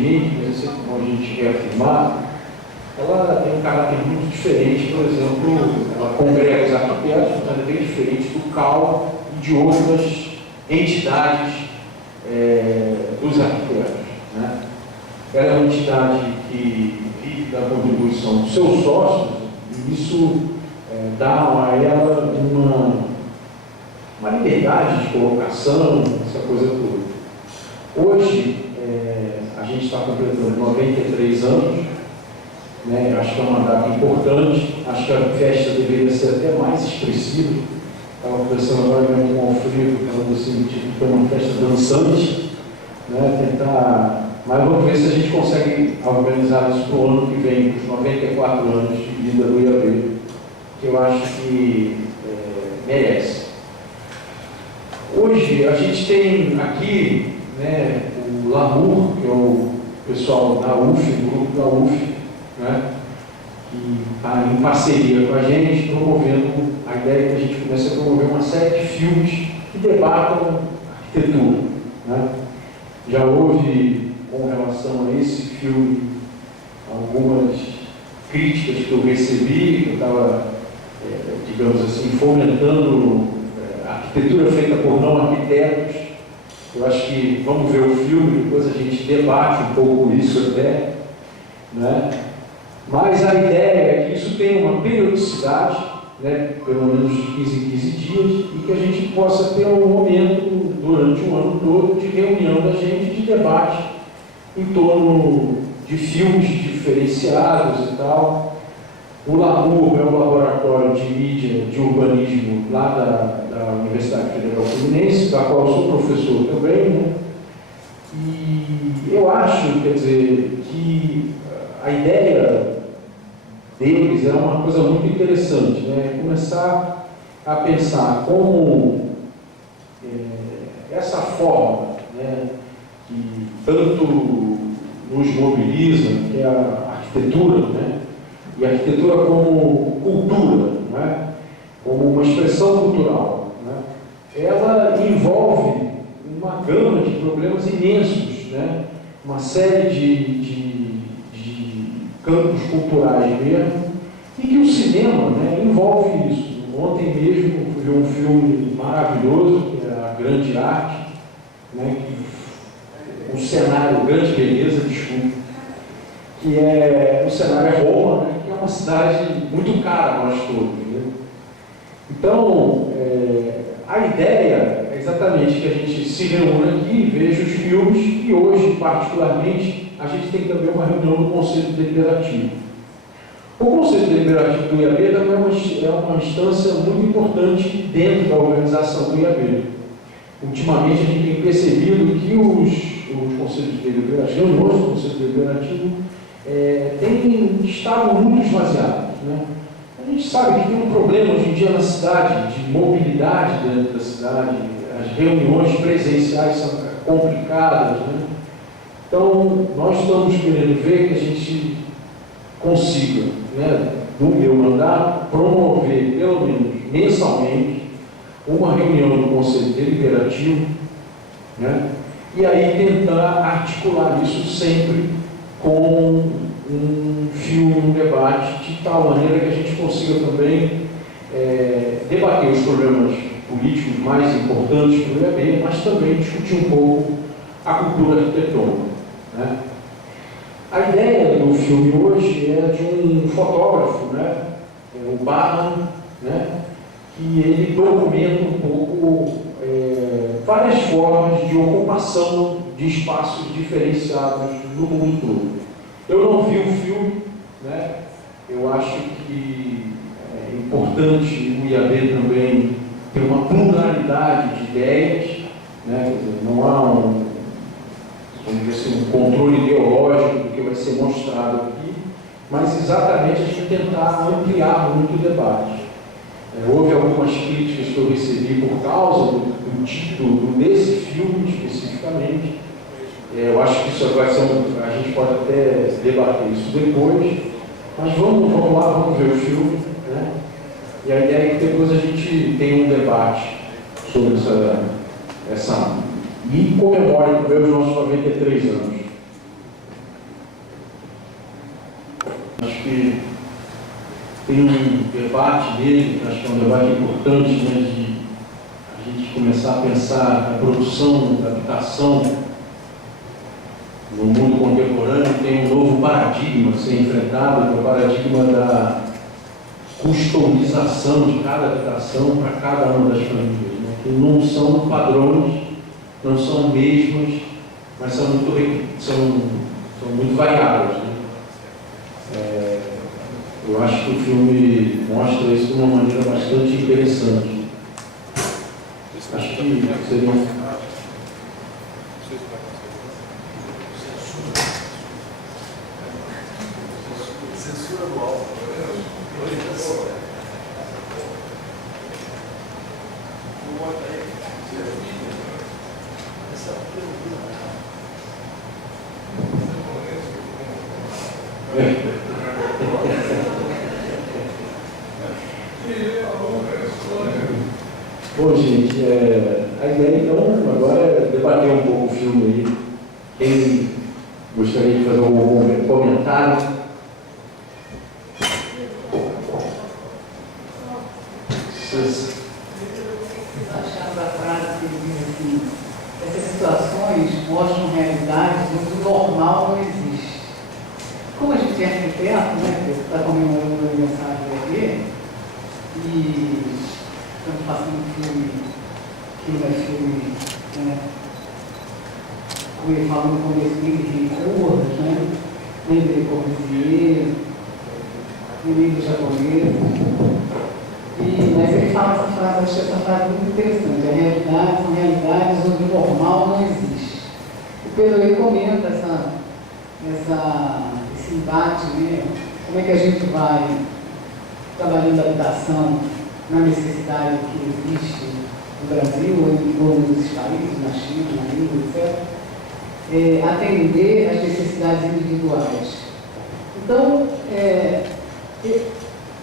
recentemente, mas é sempre bom a gente reafirmar, ela tem um caráter muito diferente. Por exemplo, ela congrega os arquitetos, mas é bem diferente do CAL e de outras entidades dos arquitetos, né? Ela é uma entidade que vive da contribuição dos seus sócios, e isso dá a ela uma liberdade de colocação, essa coisa toda. Hoje, a gente está completando 93 anos, né? Acho que é uma data importante, acho que a festa deveria ser até mais expressiva. Estava conversando agora com o Alfredo, falando assim, tipo, que é uma festa dançante, né? Tentar... Mas vamos ver se a gente consegue organizar isso para o ano que vem, para os 94 anos de vida do IAB, que eu acho que merece. Hoje a gente tem aqui, né, o LAMUR, que é o pessoal da UF, o grupo da UF, né, que está em parceria com a gente, promovendo a ideia que a gente comece a promover uma série de filmes que debatam arquitetura, né. Já houve, com relação a esse filme, algumas críticas que eu recebi, que eu estava, digamos assim, fomentando a arquitetura feita por não arquitetos. Eu acho que vamos ver o filme, depois a gente debate um pouco isso até, né? Mas a ideia é que isso tenha uma periodicidade, né, pelo menos de 15 em 15 dias, e que a gente possa ter um momento durante o ano todo de reunião da gente, de debate em torno de filmes diferenciados e tal. O LAMUR é um laboratório de mídia, de urbanismo lá da Universidade Federal Fluminense, da qual eu sou professor também, né? E eu acho, quer dizer, que a ideia deles é uma coisa muito interessante, né? Começar a pensar como essa forma, né, que tanto nos mobiliza, que é a arquitetura, né? E a arquitetura como cultura, né? Como uma expressão cultural, né? Ela envolve uma gama de problemas imensos, né? Uma série de campos culturais mesmo, e que o cinema, né, envolve isso. Ontem mesmo eu vi um filme maravilhoso, que é A Grande Arte, né, um cenário, grande beleza, desculpa, que o cenário é Roma, né, que é uma cidade muito cara a nós todos, né? Então, a ideia é exatamente que a gente se reúna aqui, veja os filmes, e hoje, particularmente, a gente tem também uma reunião do Conselho Deliberativo. O Conselho Deliberativo do IAB também é uma instância muito importante dentro da organização do IAB. Ultimamente, a gente tem percebido que os Conselhos Deliberativos, reuniões do Conselho Deliberativo, têm estado muito esvaziados, né? A gente sabe que tem um problema hoje em dia na cidade, de mobilidade dentro da cidade, as reuniões presenciais são complicadas, né? Então, nós estamos querendo ver que a gente consiga, né, no meu mandato, promover, pelo menos mensalmente, uma reunião do Conselho Deliberativo, né, e aí tentar articular isso sempre com um filme, um debate, de tal maneira que a gente consiga também debater os problemas políticos mais importantes do IAB, mas também discutir um pouco a cultura arquitetônica, né? A ideia do filme hoje é de um fotógrafo, né, o Barham, né, que ele documenta um pouco várias formas de ocupação de espaços diferenciados no mundo todo. Eu não vi o filme, né? Eu acho que é importante o IAB também ter uma pluralidade de ideias, né? Não há vamos dizer assim, um controle ideológico do que vai ser mostrado aqui, mas exatamente a gente tentar ampliar muito o debate. Houve algumas críticas que eu recebi por causa do título desse filme especificamente. Eu acho que isso vai ser a gente pode até debater isso depois, mas vamos lá, vamos ver o filme, né? E a ideia é que depois a gente tenha um debate sobre essa e comemore também os nossos 93 anos. Acho que tem um debate nele, que acho que é um debate importante, né, de a gente começar a pensar a produção da habitação no mundo contemporâneo. Tem um novo paradigma a ser enfrentado, que é o paradigma da customização de cada habitação para cada uma das famílias, né? Que não são padrões, não são mesmas, mas são muito variáveis, né? Eu acho que o filme mostra isso de uma maneira bastante interessante. Acho que seria censura do alto. Bom, gente, a ideia então agora é debater um pouco o filme aí. Quem gostaria de fazer algum comentário? Vocês acharam da frase que diz assim: essas situações mostram realidades onde o normal não existe. Como a gente é arquiteto, né, que está comemorando o aniversário dele, e estamos passando um filme que não é filme, né, como ele falou no começo, nem de cor, né, nem de Corbusier, nem do japonês. Mas ele fala essa frase, eu achei essa frase muito interessante. A realidade são realidades onde o normal não existe. O Pedro aí comenta esse embate, né? Como é que a gente vai trabalhando a habitação na necessidade que existe no Brasil, ou em todos os países, na China, na Índia, etc., atender às necessidades individuais. Então,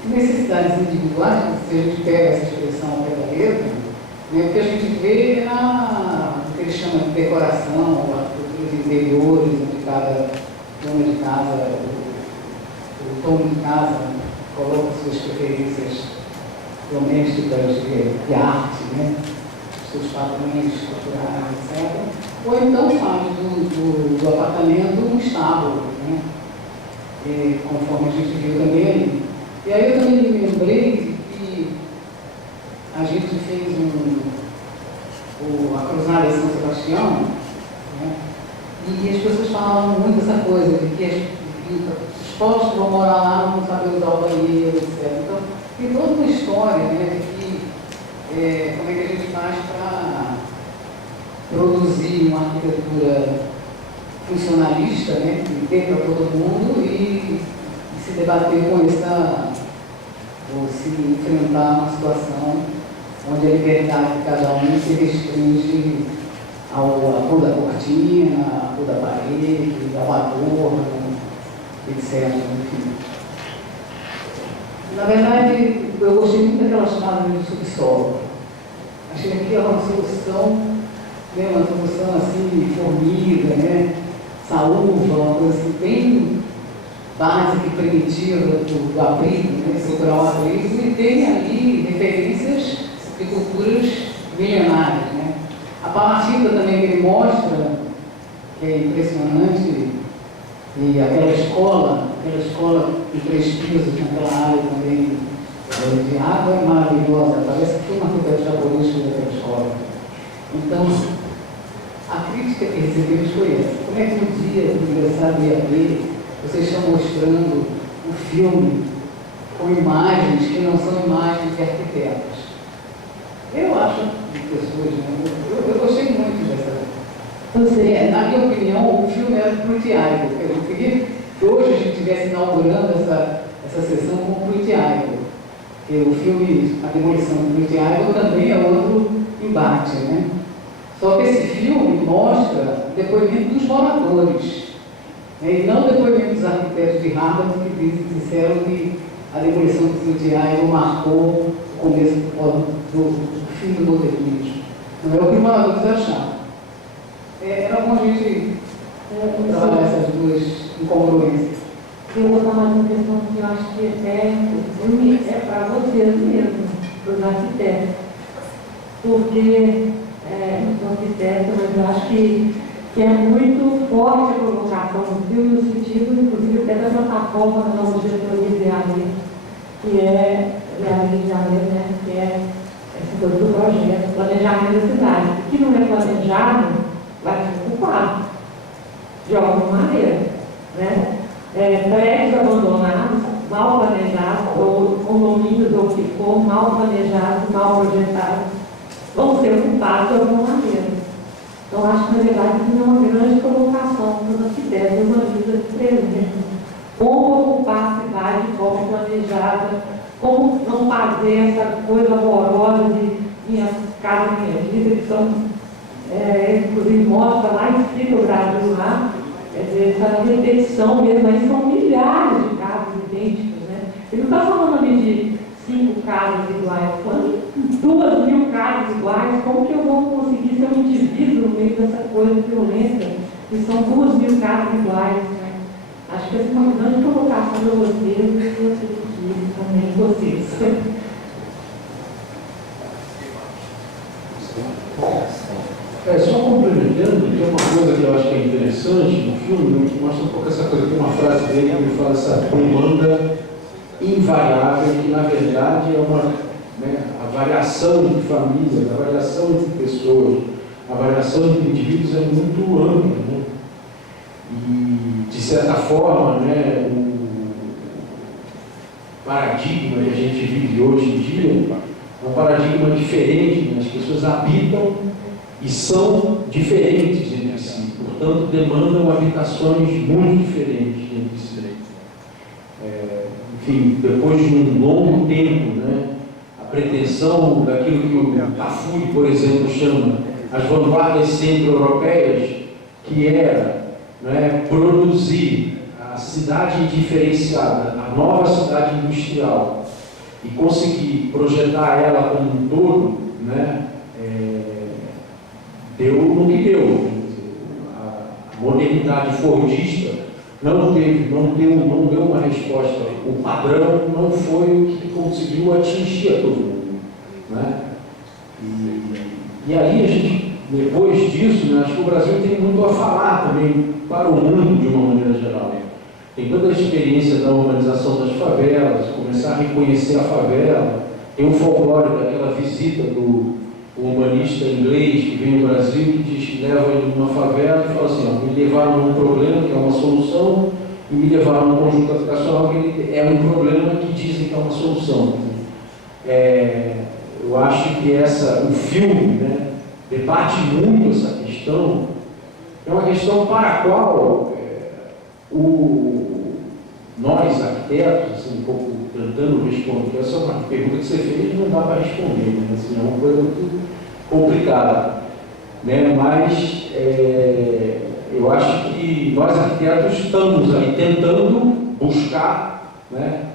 necessidades individuais, se a gente pega essa expressão ao pé da letra, né, o que a gente vê é o que eles chamam de decoração, arquiteturas interiores, onde cada dona de casa, o dono de casa, coloca suas preferências domésticas de arte, né, seus padrões culturais, etc. Ou então faz do apartamento um estábulo, né, conforme a gente viu também. E aí eu também me lembrei de que a gente fez a Cruzada de São Sebastião, né? E as pessoas falavam muito essa coisa de que os povos que vão morar lá não vão saber usar o banheiro, etc. Então, tem toda uma história, né, de que como é que a gente faz para produzir uma arquitetura funcionalista, né, que dê para todo mundo e se debater com ou se enfrentar uma situação onde a liberdade de cada um se restringe à cor da cortina, à cor da parede, ao adorno, etc. Enfim. Na verdade, eu gostei muito daquelas casas de subsolo. Achei que era uma solução, né, uma solução assim, formiga, né, saúva, uma coisa assim, bem básica e primitiva do abrigo, né, segurar o abrigo, e tem ali referências de culturas milenares, né. A palatina também que ele mostra, que é impressionante, e aquela escola de 3 pisos naquela área também de água é maravilhosa, parece que foi uma arquiteto japonês que fez aquela escola. Então, a crítica que recebemos foi essa: como é que no dia do aniversário do IAB vocês estão mostrando um filme com imagens que não são imagens de arquitetos? Eu acho, de pessoas, né? Eu gostei muito dessa. Então, na minha opinião, o filme era Pretty Idol. Eu queria que hoje a gente estivesse inaugurando essa sessão com o Pretty Idol. O filme A Demolição do Pretty Idol também é outro embate, né? Só que esse filme mostra o depoimento dos moradores, né? E não o depoimento dos arquitetos de Harvard que disseram que a demolição do Pretty Idol marcou o começo do fim do modernismo. Não é o que os moradores acharam. Era bom a gente trabalhar essas duas incongruências. eu vou botar mais uma questão que eu acho que é para vocês mesmo, para os arquitetos. Porque eu sou arquiteta, mas eu acho que é muito forte a provocação do filme, no sentido, inclusive, até da plataforma da nova diretoria de Janeiro, que é de Janeiro, né? Que é essa coisa do projeto, planejamento da cidade. O que não é planejado vai ser ocupado, de alguma maneira, né? Prédios abandonados, mal planejados, ou condomínios, ou o que for, mal planejados, mal projetados, vão ser ocupados de alguma maneira. Então, acho que, na verdade, isso é uma grande provocação para os arquitetos, uma vida de presente. Como ocupar a cidade de forma planejada, como não fazer essa coisa horrorosa de minha casa, minha vida, que são, inclusive, mostra lá em cima do Brasil, lá, quer dizer, essa repetição mesmo, aí são milhares de casas idênticas, né? Ele não está falando ali de 5 casas iguais, quando 2.000 casas iguais, como que eu vou conseguir ser um indivíduo no meio dessa coisa violenta, que são 2.000 casas iguais, né? Acho que essa é uma grande provocação para vocês, e eu acredito que também vocês. Só complementando, tem uma coisa que eu acho que é interessante no filme, que mostra um pouco essa coisa, tem uma frase dele que ele fala essa demanda invariável, que na verdade é uma, a variação de famílias, a variação de pessoas, a variação de indivíduos é muito ampla, né? E, de certa forma, né, o paradigma que a gente vive hoje em dia é um paradigma diferente, né? As pessoas habitam e são diferentes entre si, portanto, demandam habitações muito diferentes entre si. Enfim, depois de um longo tempo, né, a pretensão daquilo que o Tafuri, por exemplo, chama as vanguardas centro-europeias, que era, né, produzir a cidade diferenciada, a nova cidade industrial, e conseguir projetar ela como um todo, né, deu no que deu. A modernidade fordista não deu uma resposta. O padrão não foi o que conseguiu atingir a todo mundo, né? E aí a gente, depois disso, né, acho que o Brasil tem muito a falar também para o mundo de uma maneira geral. Tem toda a experiência da urbanização das favelas, começar a reconhecer a favela, tem o folclore daquela visita do urbanista inglês que vem no Brasil, que diz que leva ele numa favela e fala assim, ó, me levaram num problema que é uma solução e me levaram num conjunto habitacional que é um problema que dizem que é uma solução. Eu acho que o filme, né, debate muito essa questão, é uma questão para a qual nós, arquitetos, assim, um pouco tentando responder, essa é uma pergunta que você fez e não dá para responder, né? Assim, é uma coisa muito complicada, né? Mas eu acho que nós, arquitetos, estamos aí tentando buscar, né,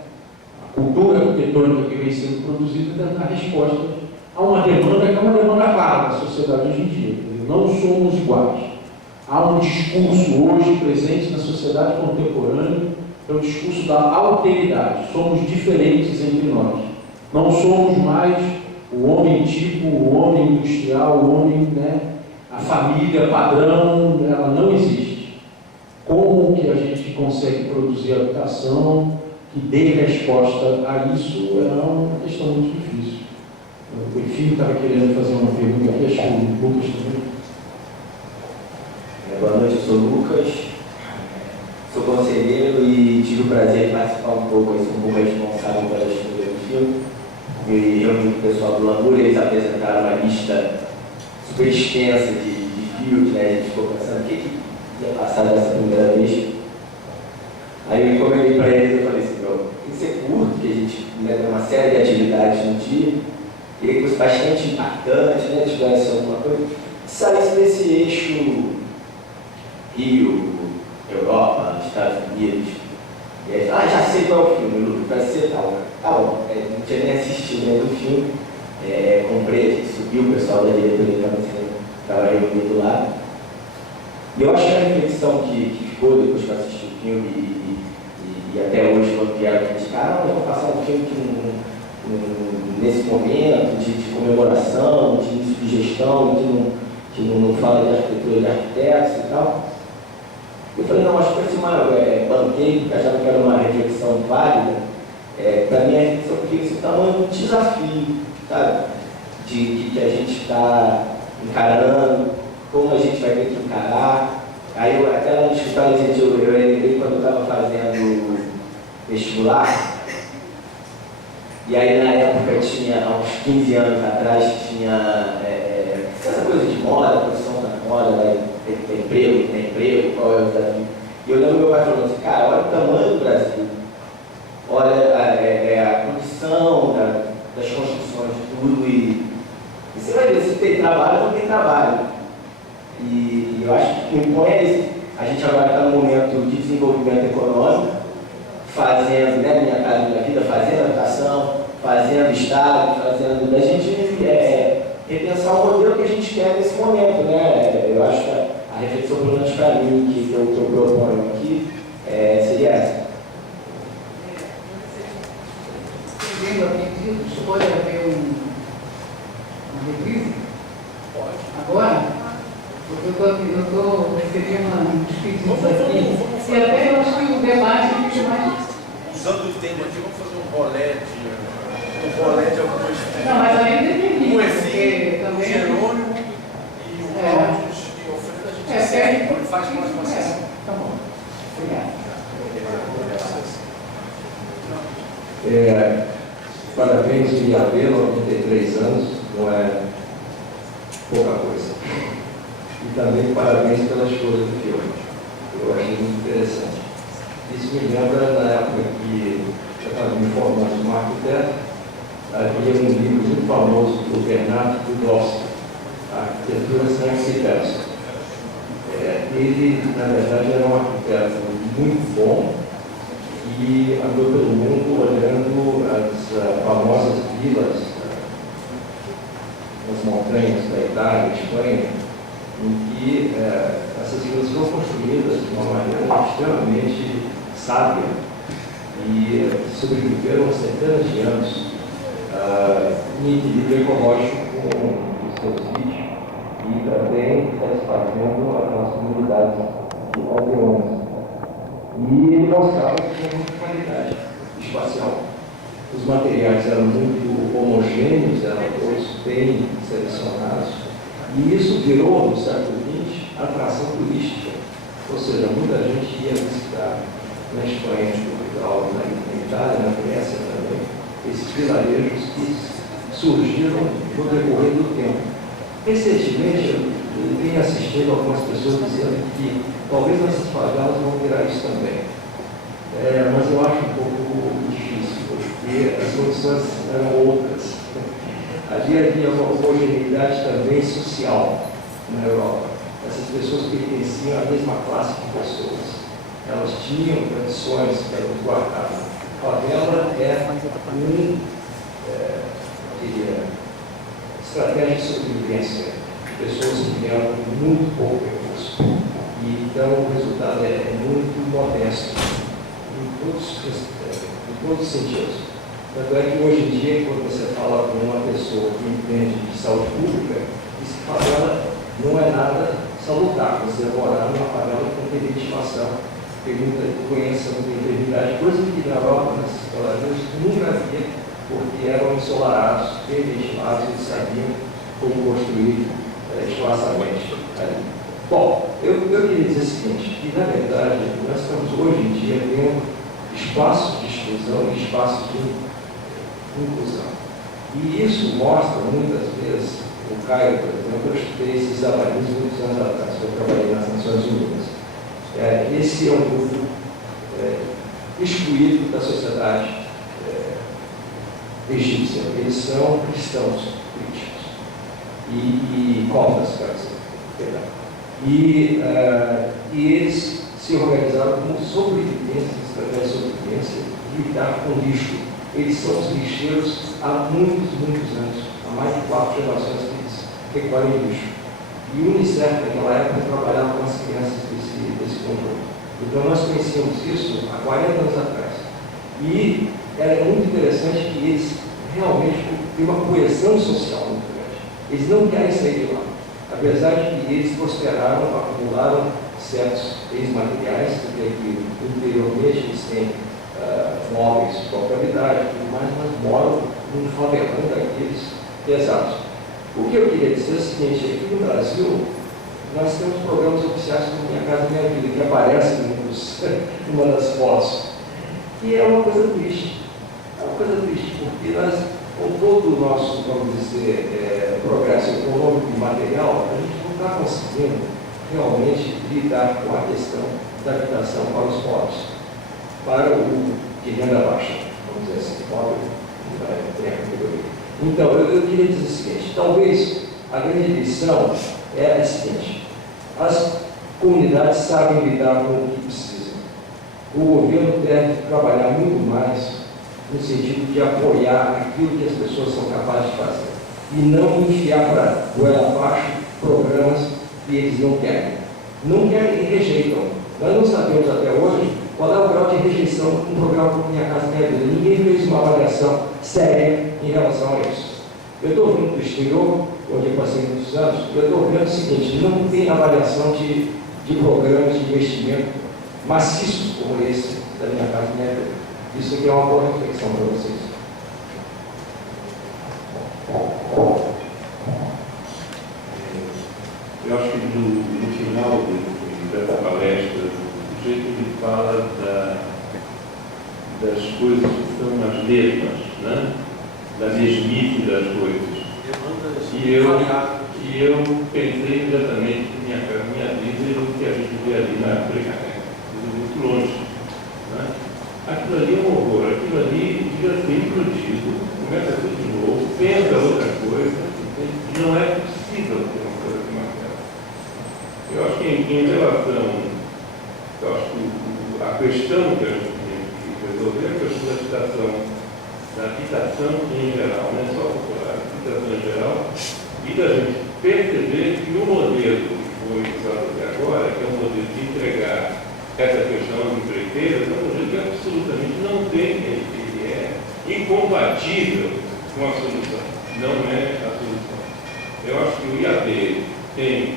a cultura arquitetônica que vem sendo produzida e tentar resposta a uma demanda que é uma demanda clara da sociedade hoje em dia. Não somos iguais. Há um discurso hoje presente na sociedade contemporânea, é o discurso da alteridade. Somos diferentes entre nós. Não somos mais o homem tipo, o homem industrial, o homem, né, a família padrão, ela não existe. Como que a gente consegue produzir habitação que dê resposta a isso é uma questão muito difícil. O Enfim estava querendo fazer uma pergunta aqui, acho que o Lucas também. Boa noite, eu sou o Lucas, sou conselheiro e tive o prazer de participar um pouco, sou um pouco responsável pela estrutura do filme. Me reuni com o pessoal do Lamur e eles apresentaram uma lista super extensa de filmes, né? A gente ficou pensando o que ia passar dessa primeira vez. Aí eu comentei para eles, eu falei assim, tem que ser curto, porque a gente tem uma série de atividades no dia, e que fosse bastante impactante, né? Tivesse alguma coisa, saísse desse eixo Rio, Europa, Estados Unidos. E aí, já sei qual é o filme, Lucas, vai ser tal. Tá bom, não tinha nem assistido ainda o filme. Comprei, a gente subiu, o pessoal da diretoria estava reunido lá. E eu acho que a reflexão que ficou depois que eu assisti o filme e quando vieram criticar, não, vou passar um filme nesse momento de comemoração, de início de gestão, que não fala de arquitetura de arquitetos e tal. Eu falei, não, acho que esse banquei, porque achava que era uma reflexão válida. Para mim, a reflexão porque esse tamanho do desafio, sabe? Que a gente está encarando, como a gente vai ter que encarar. Aí, até lá no escritório, eu lembrei quando eu estava fazendo vestibular. E aí, na época, tinha, há uns 15 anos atrás, tinha essa coisa de moda, profissão da moda, tem emprego, qual é o desafio. E eu lembro meu pai falando assim, cara, olha o tamanho do Brasil, olha a condição das construções, de tudo, e você vai ver se tem trabalho ou não tem trabalho. E eu acho que o que impõe é esse. A gente agora está num momento de desenvolvimento econômico, fazendo, né, Minha Casa Minha Vida, fazendo habitação, fazendo estádio, fazendo. A gente repensar o modelo que a gente quer nesse momento, né? Eu acho que a reflexão, pelo menos para mim, que eu proponho aqui, seria essa. Vendo aqui, pode haver uma reprise? Pode. Agora? Porque eu estou recebendo uns pedidos aqui. E até eu acho que o debate fica mais. Usando o tempo aqui, vamos fazer um rolé de algumas. Não, mas ainda tem O isso, Efim, porque o Jerônimo e o Cláudio e o Alfredo, a gente segue e faz mais uma sessão. Tá bom. Obrigada. Parabéns, Miabelo, 93 anos, não é pouca coisa. E também parabéns pela escolha do filme. Eu achei muito interessante. Isso me lembra na época que eu estava me formando como arquiteto, havia um livro muito famoso do Bernardo Budowski, Arquitetura sem Arquitetos. Ele, na verdade, era um arquiteto muito bom e andou pelo mundo olhando as famosas vilas nas montanhas da Itália, Espanha, em que essas vilas foram construídas de uma maneira extremamente sábia e sobreviveram centenas de anos em equilíbrio ecológico com os seus vídeos e também satisfazendo as nossas comunidades aldeões. E ele mostrava que tinha muita qualidade espacial. Os materiais eram muito homogêneos, eram todos bem selecionados. E isso virou, no século XX, atração turística. Ou seja, muita gente ia visitar na Espanha, em Portugal, na Itália, na Grécia também, esses vilarejos que surgiram no decorrer do tempo. Recentemente, eu venho assistindo algumas pessoas dizendo que talvez nessas favelas vão virar isso também. Mas eu acho um pouco difícil, porque as condições eram outras. Ali havia uma homogeneidade também social na Europa. Essas pessoas pertenciam à mesma classe de pessoas. Elas tinham tradições que eram guardadas. A favela estratégia de sobrevivência de pessoas que vieram com muito pouco recurso. E então o resultado é muito modesto em todos os sentidos. Tanto é que hoje em dia, quando você fala com uma pessoa que entende de saúde pública, diz que favela não é nada salutar. Você morar numa favela com ventilação, pergunta que conheça muita enfermidade, coisa que na Europa, nas escolas, nunca havia, porque eram ensolarados, bem ventilados, eles sabiam como construir espaçamente. Bom, eu queria dizer o seguinte, que na verdade nós estamos hoje em dia tendo espaços de exclusão e espaços de inclusão. E isso mostra muitas vezes, o Caio, por exemplo, eu estudei esses avalios muitos anos atrás, eu trabalhei nas Nações Unidas. Esse é um grupo excluído da sociedade egípcia. Eles são cristãos críticos e coptas, quer dizer. E eles se organizaram como sobrevivência, estratégia de sobrevivência, de lidar com lixo. Eles são os lixeiros há muitos anos, há mais de 4 gerações que eles recolhem lixo. E o Unicef, naquela época, trabalhava com as crianças desse conjunto. Então, nós conhecíamos isso há 40 anos atrás. E é muito interessante que eles realmente têm uma coesão social muito grande. Eles não querem sair de lá. Apesar de que eles prosperaram, acumularam certos bens materiais, porque aqui interiormente eles têm móveis de qualidade, mas moram num favelão daqueles pesados. O que eu queria dizer é o seguinte: aqui no Brasil, nós temos programas oficiais como Minha Casa Minha Vida, que aparecem em uma das fotos. E é uma coisa triste. É uma coisa triste, porque nós, com todo o nosso, vamos dizer, progresso econômico e material, a gente não está conseguindo realmente lidar com a questão da habitação para os pobres, para o de renda baixa, vamos dizer assim, pobre, tem a categoria. Então, eu queria dizer o seguinte: talvez a grande lição é a seguinte: as comunidades sabem lidar com o que precisam. O governo deve trabalhar muito mais no sentido de apoiar aquilo que as pessoas são capazes de fazer e não enfiar para goela abaixo programas que eles não querem. Não querem e rejeitam. Nós não sabemos até hoje qual é o grau de rejeição de um programa como Minha Casa Minha Vida. Ninguém fez uma avaliação séria em relação a isso. Eu estou vindo do exterior, onde eu passei muitos anos, eu estou vendo o seguinte: não tem avaliação de programas de investimento maciços como esse da Minha Casa Minha Vida. Isso aqui é uma boa reflexão para vocês. Eu acho que no final dessa palestra, o jeito que ele fala das coisas que são as mesmas, né? Da mesmice das coisas. E eu pensei exatamente que Minha Casa Minha Vida e o que a gente vê ali na África, muito longe. Né? Aquilo ali é um horror, aquilo ali devia ser implodido, começa tudo de novo, pensa outra coisa, e não é possível ter uma coisa como aquela. Eu acho que em relação, eu acho que a questão que a gente tem que resolver é a questão da habitação em geral, não é só popular, a habitação em geral, e da gente perceber que o modelo que foi usado até agora, que é um modelo de entregar essa questão de empreiteiras, é um modelo que absolutamente não tem, ele é incompatível com a solução, não é a solução. Eu acho que o IAB tem,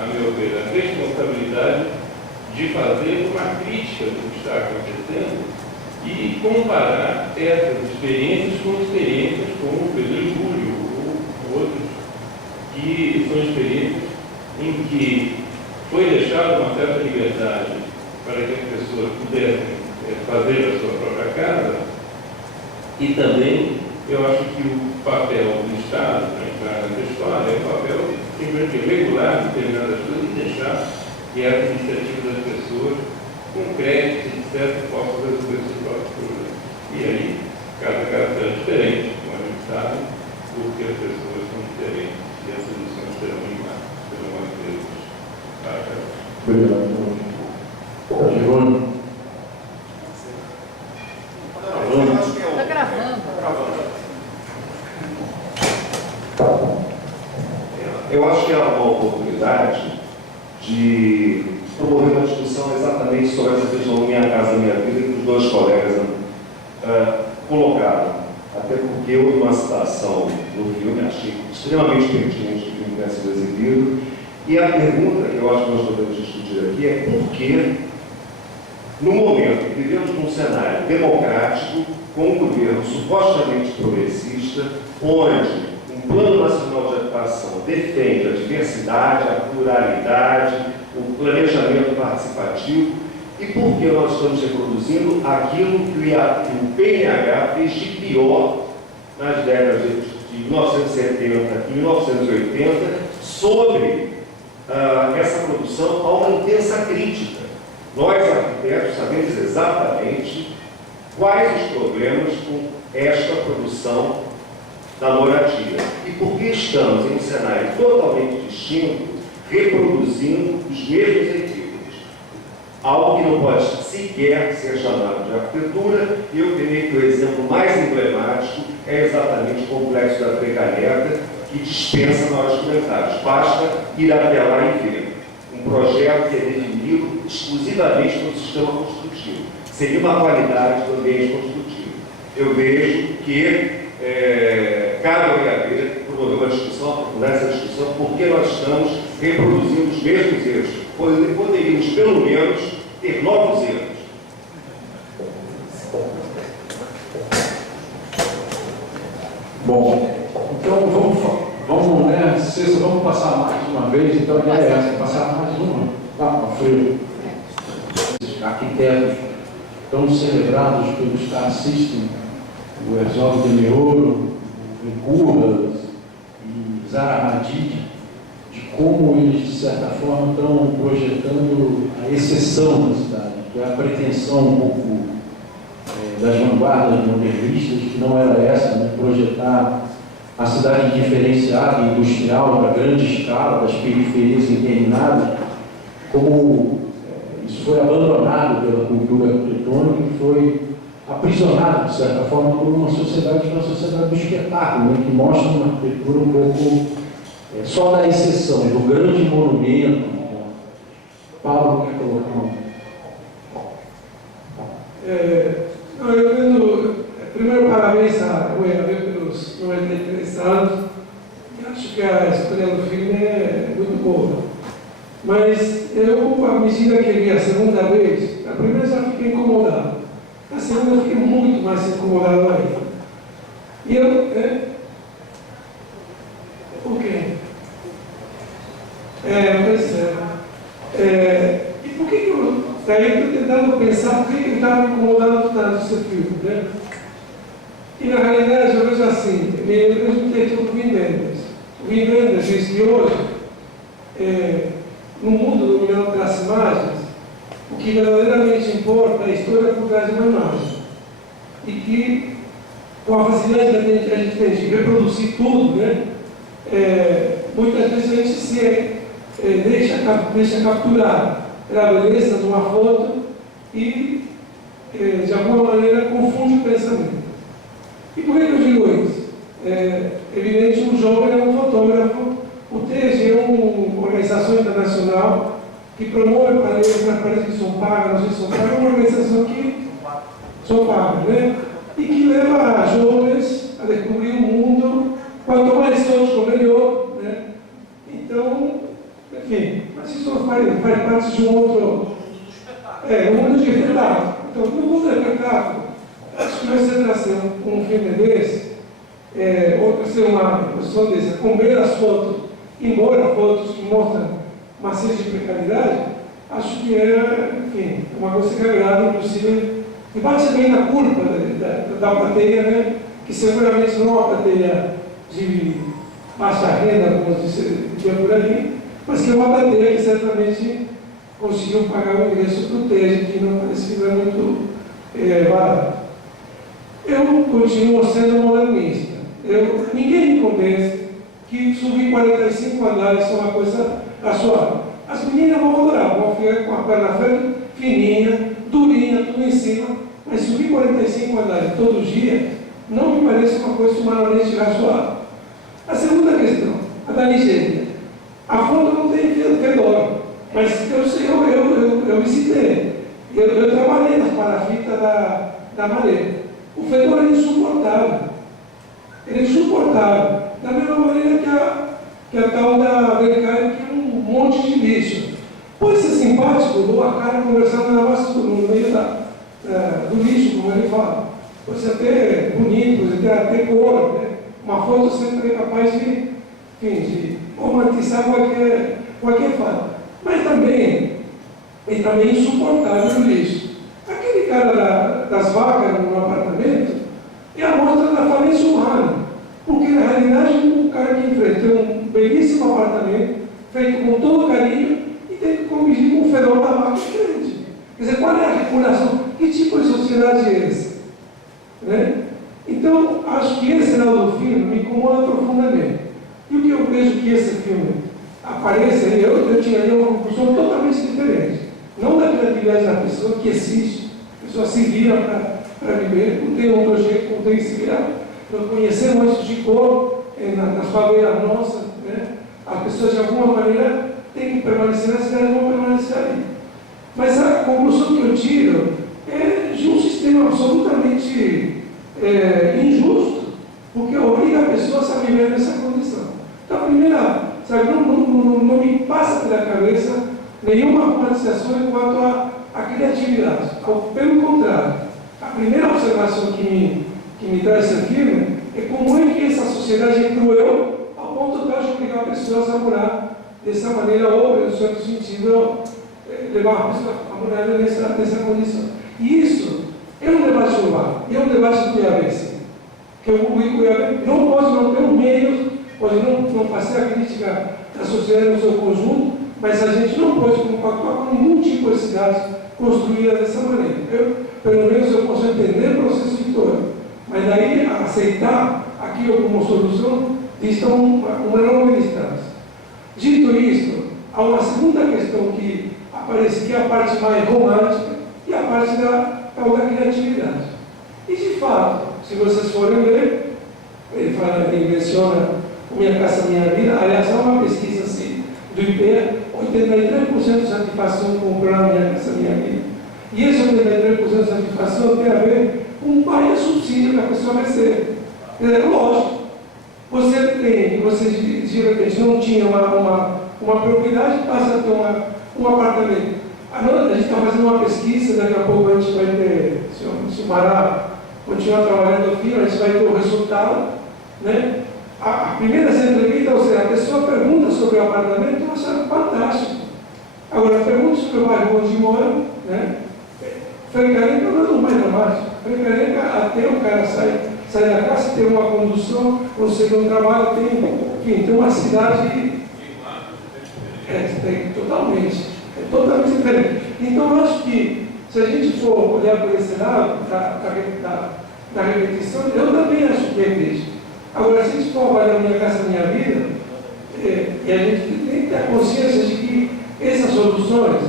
a meu ver, a responsabilidade de fazer uma crítica do que está acontecendo e comparar essas experiências com experiências como o Pedro Júlio ou outros, que são experiências em que foi deixada uma certa liberdade para que as pessoas pudessem fazer a sua própria casa. E também, eu acho que o papel do Estado para entrar nessa história é o papel simplesmente regular determinadas coisas e deixar que essa iniciativa das pessoas, com crédito, etc., possam resolver seus próprios problemas. E aí, cada caso é diferente, como a gente sabe, porque as pessoas são diferentes e as soluções serão mais vezes. Obrigado. Jerônimo. Está gravando. Eu acho que é uma oportunidade de promover uma discussão exatamente sobre essa questão do Minha Casa Minha Vida que os dois colegas colocaram. Até porque houve uma citação no filme, achei extremamente pertinente que o filme tenha sido exibido. E a pergunta que eu acho que nós podemos discutir aqui é por que, no momento que vivemos num cenário democrático, com um governo supostamente progressista, onde um Plano Nacional de Habitação defende a diversidade, a pluralidade, o planejamento participativo, e por que nós estamos reproduzindo aquilo que o PNH fez de pior nas décadas de 1970 e 1980 sobre essa produção a uma intensa crítica. Nós, arquitetos, sabemos exatamente quais os problemas com esta produção da moradia e por que estamos em um cenário totalmente distinto, reproduzindo os mesmos equívocos. Algo que não pode sequer ser chamado de arquitetura, e eu creio que o exemplo mais emblemático é exatamente o complexo da Frecaneta, que dispensa maiores comentários. Basta ir até lá e ver um projeto que é definido exclusivamente no sistema construtivo, seria uma qualidade do ambiente construtivo. Eu vejo que cabe ao IAB promover uma discussão, aprofundar essa discussão, porque nós estamos reproduzindo os mesmos erros. Poderíamos, pelo menos, ter novos erros. Bom, então vamos, né, César, vamos passar mais uma vez, então a ideia é essa, passar mais uma, lá para frente. Arquitetos tão celebrados pelos que assistem, o Herzog de Meoro, o Curras e Zaha Hadid, de como eles, de certa forma, estão projetando a exceção da cidade, que é a pretensão um pouco das vanguardas modernistas, que não era essa, né? Projetar a cidade diferenciada, industrial, para grande escala, das periferias interminadas, como isso foi abandonado pela cultura arquitetônica e foi aprisionado, de certa forma, por uma sociedade que é uma sociedade do espetáculo, né? Que mostra uma arquitetura um pouco só da exceção, do grande monumento. Paulo, quer colocar? Primeiro, parabéns ao IAB pelos 93 anos. Acho que a escolha do filme é muito boa. Mas eu, à medida que vi a segunda vez, a primeira já fiquei incomodado. A segunda eu fiquei muito mais incomodado ainda. E eu... Por quê? E por que eu... Daí eu estou tentando pensar por que eu estava me incomodando tanto esse filme, né? E na realidade eu vejo assim, eu juntei tudo com o Wim Wenders. O Wim Wenders diz que hoje, no mundo dominado pelas imagens, o que verdadeiramente importa é a história por trás de uma imagem. E que, com a facilidade que a gente tem de reproduzir tudo, né? Muitas vezes a gente se deixa capturar pela beleza de uma foto e, de alguma maneira, confunde o pensamento. E por que eu digo isso? Evidente, um jovem é um fotógrafo. O TEG é uma organização internacional que promove paredes que são pagas, não sei se são pagas, é uma organização que são pagas, né? E que leva jovens a descobrir o mundo, quanto mais exótico, melhor, né? Então, enfim, mas isso faz parte de um outro... um mundo de espetáculo. Então, no mundo do espetáculo, acho que você trazer um filme desse, ou trazer uma posição dessa, com belas fotos, embora fotos que mostram uma série de precariedade, acho que enfim, uma coisa que agrada, inclusive, e bate bem na culpa da plateia, né? Que seguramente não é uma plateia de baixa renda, como dizia por ali, mas que é uma plateia que certamente conseguiu pagar o ingresso para o TEG, que não parece que não é muito barato. Eu continuo sendo modernista. Ninguém me convence que subir 45 andares é uma coisa razoável. As meninas vão adorar, vão ficar com a perna fininha, durinha, tudo em cima, mas subir 45 andares todos os dias não me parece uma coisa humanamente razoável. A segunda questão, a da Nigéria. A foto não tem fedor, mas eu visitei. Eu trabalhei nas parafitas da Maré. O fedor é insuportável. Ele é insuportável. Da mesma maneira que a tal da americana, que é um monte de lixo. Pode ser simpático, dou a cara conversando no meio do lixo, como ele fala. Pode ser até bonito, pode ter até cor, né? Uma foto sempre é capaz de romantizar qualquer fato. Mas também é insuportável o lixo. Aquele cara das vacas no apartamento é a mostra da falência humana. Porque, na realidade, o cara que enfrenta um belíssimo apartamento, feito com todo carinho, e tem que conviver com o fedor da vaca diferente. Quer dizer, qual é a regulação? Que tipo de sociedade é essa? Né? Então, acho que esse lado do filme me incomoda profundamente. E o que eu vejo que esse filme apareça, eu tiraria uma conclusão totalmente diferente. Não da criatividade da pessoa, que existe, a pessoa se vira para viver, não tem outro jeito, não tem que se virar. Nós conhecemos de cor nas favelas nossas, né? As pessoas de alguma maneira têm que permanecer na cidade, vão permanecer ali. Mas a conclusão que eu tiro é totalmente injusto, porque obriga a pessoa a viver nessa condição. Então, a primeira, sabe, não me passa pela cabeça nenhuma romantização quanto à criatividade. Pelo contrário, a primeira observação que me traz esse filme é como é que essa sociedade é cruel ao ponto de obrigar pessoas a morar dessa maneira, ou, no certo sentido, levar a pessoa a morar nessa condição. E isso é um debate urbano, é um debate do Cuiabá. Que o Cuiabá não pode não ter os meios, pode não fazer a crítica da sociedade no seu conjunto, mas a gente não pode compactuar com nenhum tipo de cidade construída dessa maneira. Pelo menos eu posso entender o processo histórico, mas daí aceitar aquilo como solução dista uma enorme distância. Dito isto, há uma segunda questão que aparece, que é a parte mais romântica e a parte da criatividade. E de fato, se vocês forem ver, ele menciona Minha Casa Minha Vida. Aliás, há uma pesquisa assim, do IPEA, 83% de satisfação com o programa Minha Casa Minha Vida. E esse 83% de satisfação tem a ver com um baita subsídio que a pessoa recebe. Lógico, você de repente não tinha uma propriedade, passa a ter um apartamento. A gente está fazendo uma pesquisa, daqui a pouco a gente vai ter, se o Mará continuar trabalhando aqui, a gente vai ter o resultado, né? A primeira entrevista, ou seja, a pessoa pergunta sobre o apartamento, eu acho fantástico. Agora, pergunta sobre o bairro onde mora, né? Frecarenca não é o mais dramático. Frecarenca, até o cara sai da casa, tem uma condução, um segundo trabalho, tem uma cidade totalmente diferente. Então, eu acho que, se a gente for olhar por esse lado da repetição, eu também acho que é triste. Agora, se a gente for avaliar Minha Casa Minha Vida, e a gente tem que ter a consciência de que essas soluções,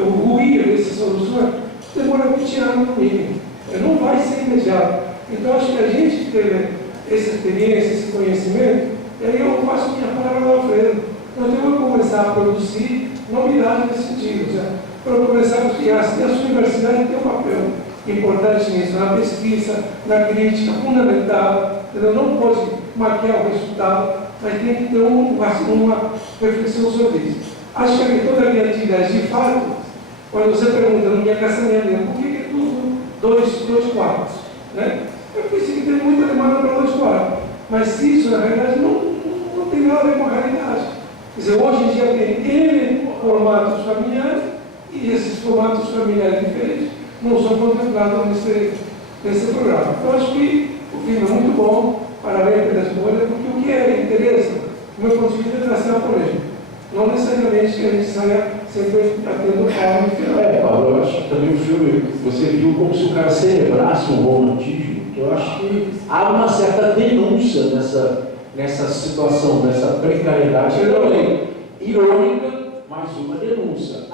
o ruir dessas soluções, demora 20 anos no mínimo. Não vai ser imediato. Então, acho que a gente ter essa experiência, esse conhecimento, e aí eu faço minha palavra do Alfredo. Nós temos que começar a produzir novidades nesse sentido. Para começar a criar, a sua universidade tem um papel importante nisso, na pesquisa, na crítica, fundamental. Não pode maquiar o resultado, mas tem que ter uma reflexão sobre isso. Acho que a questão da criatividade, de fato, quando você pergunta no Minha Casa Minha Vida, por que é tudo dois quartos? Né? Eu pensei que tem muita demanda para 2 quartos, mas isso, na verdade, não tem nada a ver com a realidade. Quer dizer, hoje em dia tem N formatos familiares, e esses formatos familiares diferentes não são contemplados nesse programa. Então, acho que o filme é muito bom, parabéns pela escolha, porque o que interessa, do meu ponto de vista, é trazer a polêmica. Não necessariamente que a gente saia sempre atendo forma no final. Paulo, eu acho que também o filme, você viu como se o cara celebrasse um romantismo, que eu acho que há uma certa denúncia nessa situação, nessa precariedade irônica, mas uma denúncia.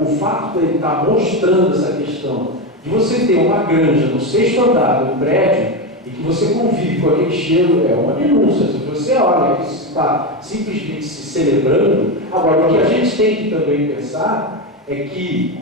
O fato de ele estar mostrando essa questão de você ter uma granja no 6º andar do prédio e que você convive com aquele cheiro, é uma denúncia. Se você olha que está simplesmente se celebrando, agora o que a gente tem que também pensar é que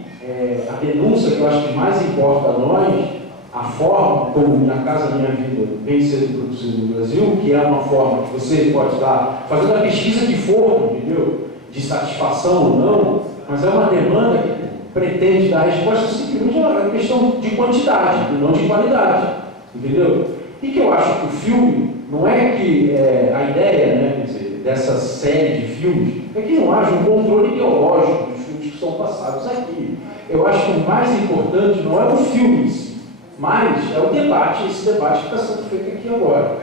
a denúncia que eu acho que mais importa a nós, a forma como Minha Casa Minha Vida vem sendo produzido no Brasil, que é uma forma que você pode estar fazendo a pesquisa que for, entendeu? De satisfação ou não, mas é uma demanda que pretende dar resposta simplesmente a uma questão de quantidade e não de qualidade, entendeu? E que eu acho que o filme, não é que a ideia, né, quer dizer, dessa série de filmes, é que não haja um controle ideológico dos filmes que são passados aqui. Eu acho que o mais importante não é o filme em si, mas é o debate, esse debate que está sendo feito aqui agora.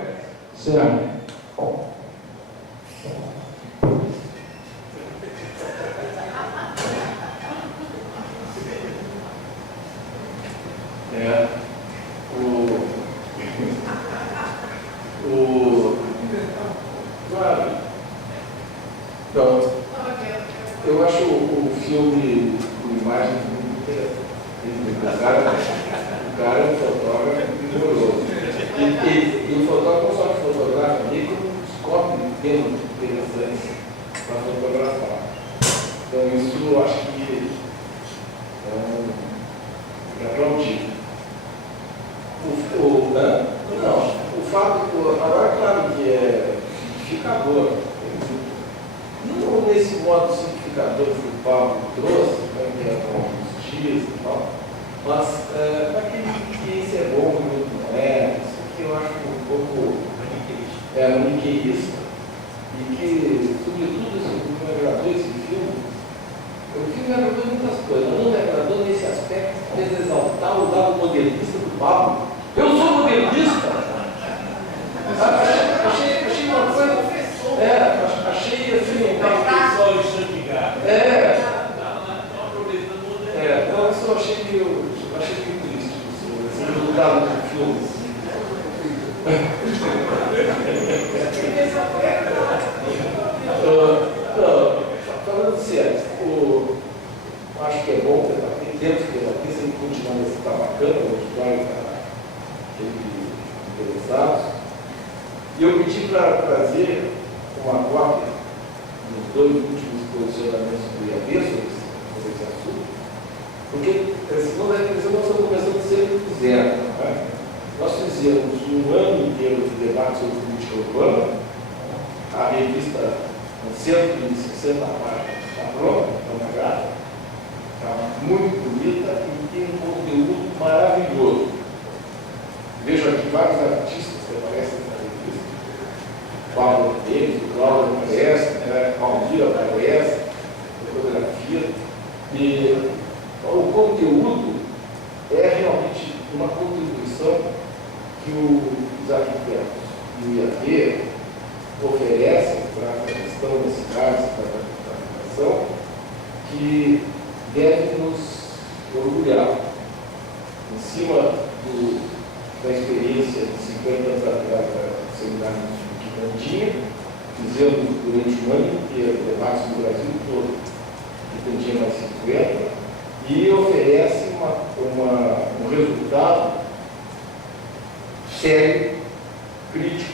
Certo? Então, eu acho o filme, com imagem, o cara é um fotógrafo rigoroso. E o fotógrafo não só que fotografa, ele descobre temas interessantes para fotografar. Então, isso eu acho que é prontinho. Mas para que isso é bom e outro não é, isso aqui eu acho um pouco maniqueísta. E que, sobretudo, me agradou esse filme. O filme me agradou em muitas coisas, mas não me agradou nesse aspecto que fez exaltar o lado modernista do Pablo. Eu sou modernista! Achei uma coisa. Achei assim. Só enxergar. Então isso eu achei meio triste, esse resultado do filme. Falando sério, acho que é bom ter tempo que aqui se continuar nesse tá bacana, o auditório está interessados. E eu pedi para trazer uma cópia dos 2 últimos posicionamentos do IAB sobre esse assunto, porque senão nós estamos começando sempre do zero. Né? Nós fizemos um ano inteiro de debate sobre política urbana, a revista com 160 páginas está pronta, está gráfica, está muito bonita e tem um conteúdo maravilhoso. Vejo aqui vários artistas que aparecem na revista. O Paulo Davis, o Cláudio aparece, o Aldir aparece, a fotografia. E o conteúdo é realmente uma contribuição que os arquitetos e o IAB oferecem para a questão das cidades, para a habitação, que deve nos orgulhar. Em cima da experiência de 50 anos atrás da seminário de Candinha, fizemos durante um ano inteiro debates no Brasil todo, que Candinha mais 50, e oferece um resultado sério, crítico,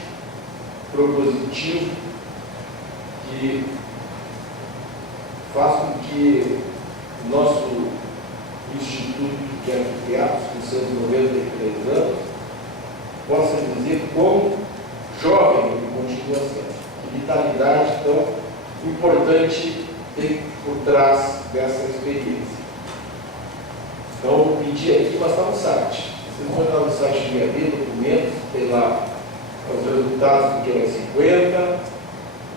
propositivo, que faz com que o nosso Instituto de Arquitetos, com seus 93 anos, possa dizer quão jovem ele continua sendo, que vitalidade tão importante tem por trás dessa experiência. Então, eu pedi aqui, mas está no site. Vocês vão entrar no site do IAB, documentos, tem lá os resultados do QE50,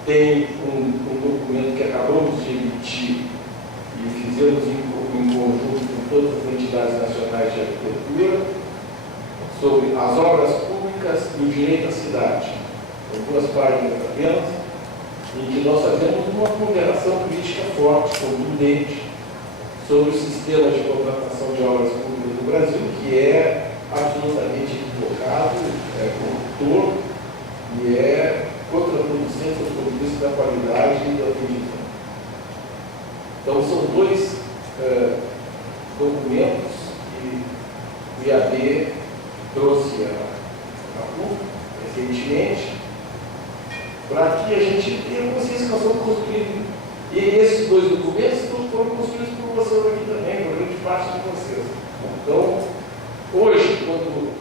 tem um documento que acabamos de emitir e fizemos em conjunto com todas as entidades nacionais de arquitetura sobre as obras públicas e o direito à cidade. São 2 páginas apenas, em que nós fazemos uma ponderação crítica forte, contundente, sobre o sistema de contratação de obras públicas no Brasil, que é absolutamente equivocado, é corruptor e é contraproducente do ponto de vista da qualidade e do atendimento. Então, são 2 documentos que o IAB trouxe a PUC recentemente, para que a gente tenha consciência que nós estamos construindo. E esses 2 documentos foram construídos por vocês aqui também, por grande parte de vocês. Então, hoje, quando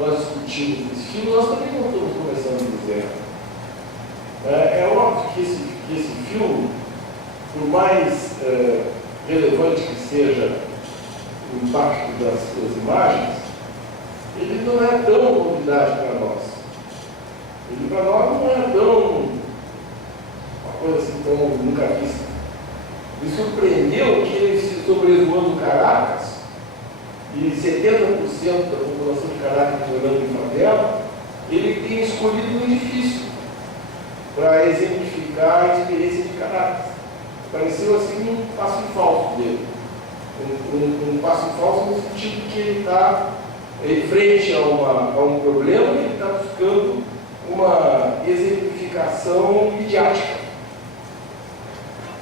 nós discutimos esse filme, nós também não estamos começando do zero. É óbvio que esse filme, por mais relevante que seja o impacto das suas imagens, ele não é tão novidade para nós. Ele para nós não é tão uma coisa assim tão nunca vista. Me surpreendeu que ele se sobrevoando Caracas, e 70% da população de Caracas morando em favela, ele tem escolhido um edifício para exemplificar a experiência de Caracas. Pareceu assim um passo em falso dele. Um passo em falso no sentido que ele está frente a um problema e ele está buscando uma exemplificação midiática.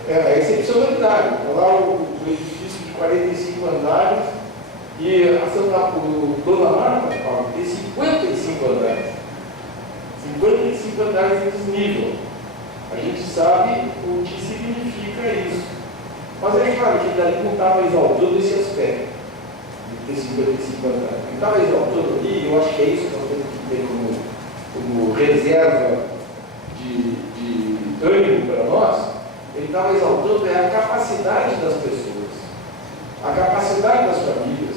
A excepcionalidade. Lá o edifício de 45 andares e o Dona Marta tem 55 andares. 55 andares em desnível. A gente sabe o que significa isso. Mas é claro que ele não estava exaltando esse aspecto de ter 55 andares. Ele estava exaltando ali, e eu acho que é isso que nós temos que ter como reserva de ânimo para nós. Ele estava exaltando a capacidade das pessoas, a capacidade das famílias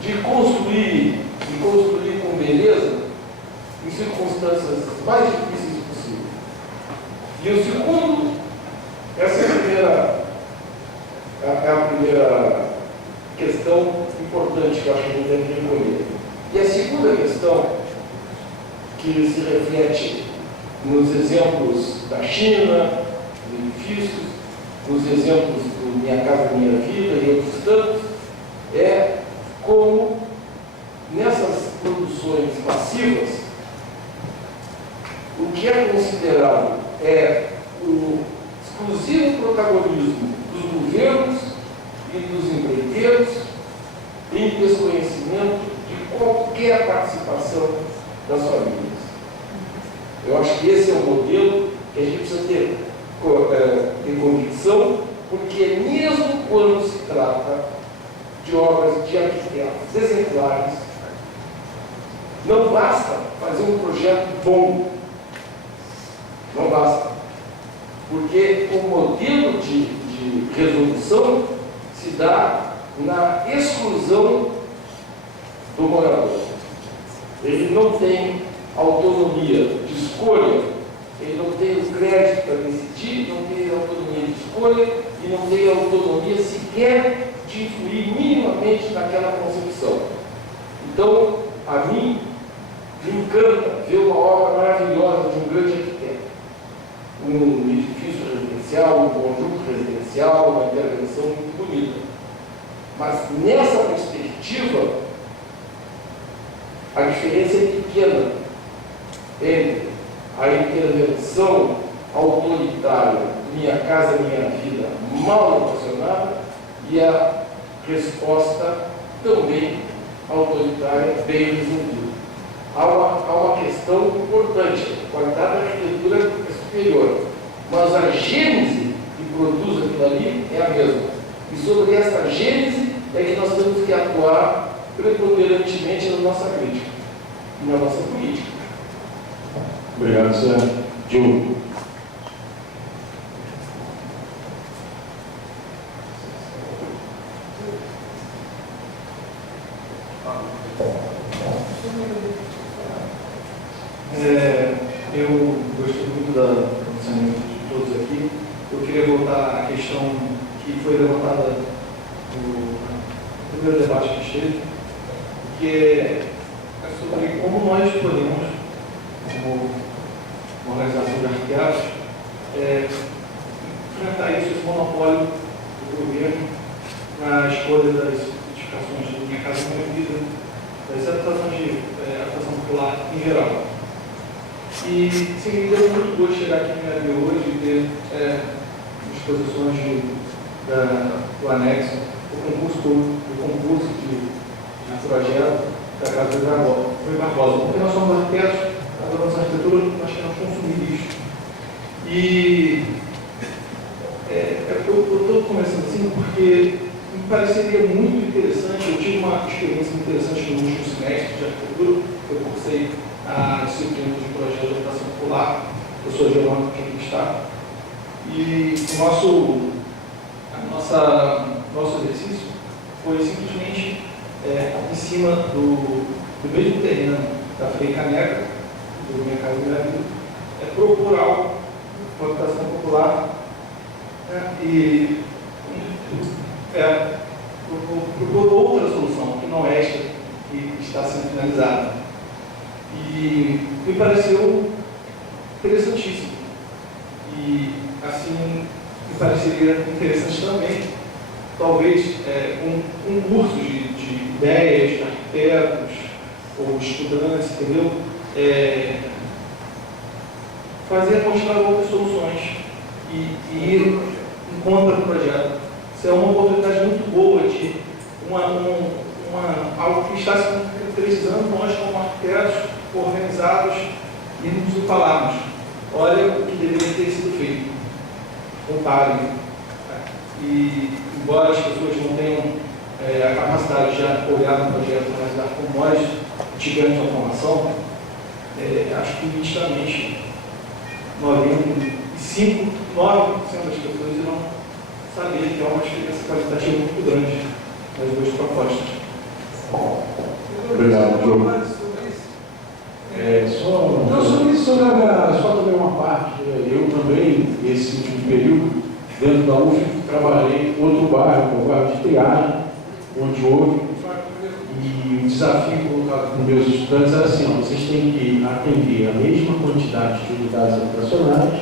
de construir com beleza em circunstâncias mais difíceis possível. E o segundo, essa é a primeira questão importante que eu acho que a gente deve recolher. E a segunda questão, que se reflete nos exemplos da China, dos edifícios, nos exemplos do Minha Casa Minha Vida e outros tantos, é como nessas produções passivas, o que é considerado é o exclusivo protagonismo dos governos e dos empreiteiros em desconhecimento de qualquer participação das famílias. Eu acho que esse é o modelo que a gente precisa ter convicção, porque mesmo quando se trata de obras de arquitetos exemplares, não basta fazer um projeto bom. Não basta. Porque o modelo de resolução se dá na exclusão do morador. Ele não tem autonomia de escolha, ele não tem o crédito para decidir, não tem autonomia de escolha e não tem autonomia sequer de influir minimamente naquela concepção. Então, a mim, me encanta ver uma obra maravilhosa de um grande arquiteto. Um edifício residencial, um conjunto residencial, uma intervenção muito bonita. Mas nessa perspectiva, a diferença é pequena entre a intervenção autoritária, Minha Casa Minha Vida, mal intencionada, e a resposta também autoritária, bem resolvida. Há uma questão importante, a qualidade da arquitetura é superior, mas a gênese que produz aquilo ali é a mesma. E sobre essa gênese é que nós temos que atuar preponderantemente na nossa crítica e na nossa política. Obrigado, Zé. Diogo. Eu gostei muito do pronunciamento de todos aqui. Eu queria voltar à questão que foi levantada no primeiro debate que esteve, que é sobre como nós podemos, como uma organização de arquitetos, enfrentar esse monopólio do governo na escolha das edificações do Minha Casa Minha Vida, das adaptações de habitação popular em geral. E sim, me deu muito gosto chegar aqui na minha hoje e ter exposições do anexo, do concurso de projeto da Casa do Barbosa. Porque nós somos arquitetos, a nossa arquitetura, nós queremos consumir isso. E eu estou começando assim porque me pareceria muito interessante, eu tive uma experiência muito interessante no último semestre de arquitetura, eu cursei a disciplina de projeto de habitação popular, eu sou geômetro que aqui está, e nosso exercício foi simplesmente em cima do mesmo terreno da Frei Caneca, do Minha Casa Minha Vida, procurar algo, uma habitação popular, e propor outra solução, que não é esta que está sendo finalizada. E me pareceu interessantíssimo. E assim, me pareceria interessante também, talvez, um curso de ideias, de arquitetos ou de estudantes, entendeu? Fazer mostrar outras soluções e ir em contra do projeto. Isso é uma oportunidade muito boa de algo que está se concretizando, nós como arquitetos organizados e nos falarmos, olha o que deveria ter sido feito, comparem. E embora as pessoas não tenham a capacidade de olhar no projeto organizado como nós tivemos a formação, acho que nitidamente 9% das pessoas irão saber que há uma diferença qualitativa muito grande nas duas propostas. Obrigado, Diogo. Não, sobre isso, Só também uma parte. Eu também, esse último período, dentro da UF, trabalhei em outro bairro, o bairro de Triagem, onde houve. E o desafio colocado para os meus estudantes era assim: ó, vocês têm que atender a mesma quantidade de unidades habitacionais,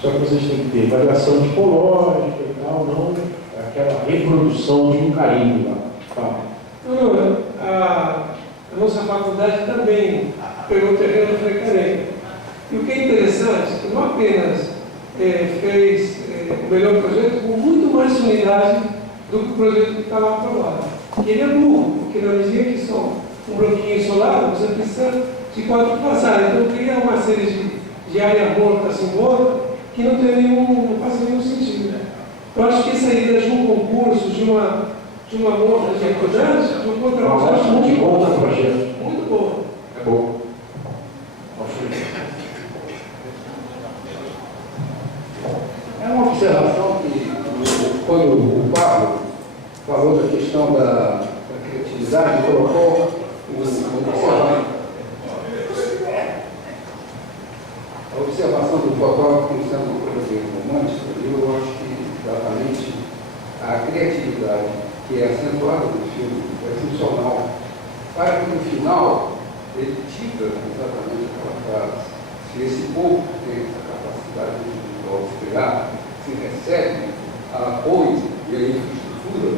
só que vocês têm que ter variação tipológica e tal, não aquela reprodução de um carimbo lá. Tá? Não, a nossa faculdade também pegou o terreno do Frei Carenha. E o que é interessante, não apenas fez o melhor projeto, com muito mais unidade do que o projeto que está lá aprovado. Ele é burro, porque na medida que são um bloquinho isolado, você precisa de 4 passagens. Então cria uma série de área morta, assim, morta, que não faz nenhum sentido. Eu acho que essa ideia de um concurso, de uma morta de importância, de um contraprojeto muito bom. Muito bom. É bom. É uma observação que, quando o Pablo falou da questão da criatividade, colocou a observação do fotógrafo como sendo uma coisa bem romântica. Eu acho que exatamente a criatividade que é acentuada no filme é funcional para que no final ele diga exatamente aquela frase: se esse povo tem essa capacidade de criar, se recebe apoio e a infraestrutura,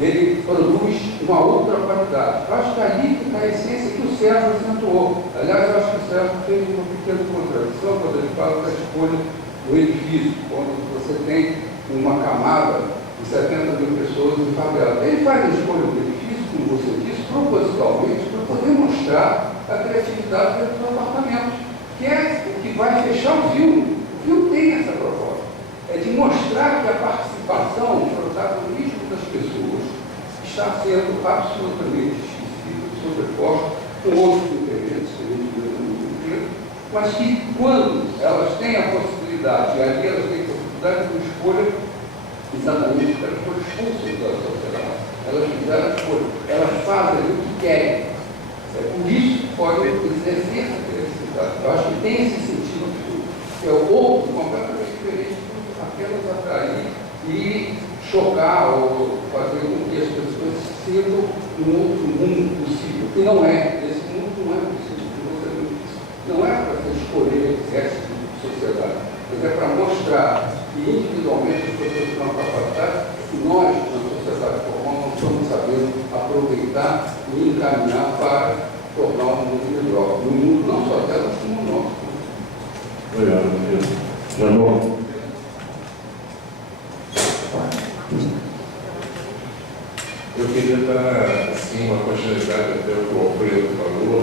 ele produz uma outra qualidade. Eu acho que ali que está a essência que o Sérgio acentuou. Aliás, eu acho que o Sérgio fez uma pequena contradição quando ele fala da escolha do edifício, quando você tem uma camada de 70 mil pessoas em favela. Ele faz a escolha do edifício, como você disse, propositalmente, para poder mostrar a criatividade dentro do apartamento, que é o que vai fechar o filme. O filme tem essa proposta, é de mostrar que a participação, o protagonismo das pessoas está sendo absolutamente esquecido, sobreposto com outros interesses que a gente vê no mundo inteiro, mas que quando elas têm a possibilidade, e ali elas têm a possibilidade de escolha, exatamente porque elas foram expulsas da sociedade, elas fizeram a escolha, elas fazem o que querem. Por isso pode exercer essa criatividade. Eu acho que tem esse sentido, que é o outro completamente diferente do apenas atrair e chocar ou fazer com que as pessoas sintam um outro mundo possível, que não é. Esse mundo não é possível. Não é para você escolher esse tipo de sociedade, mas é para mostrar que individualmente as pessoas têm uma capacidade que nós, na sociedade formal, não estamos sabendo aproveitar e encaminhar para tornar um mundo melhor. No mundo não só delas, como o nosso. Obrigado, Pedro. Janô. Eu queria dar assim, uma continuidade até o que o Alfredo falou,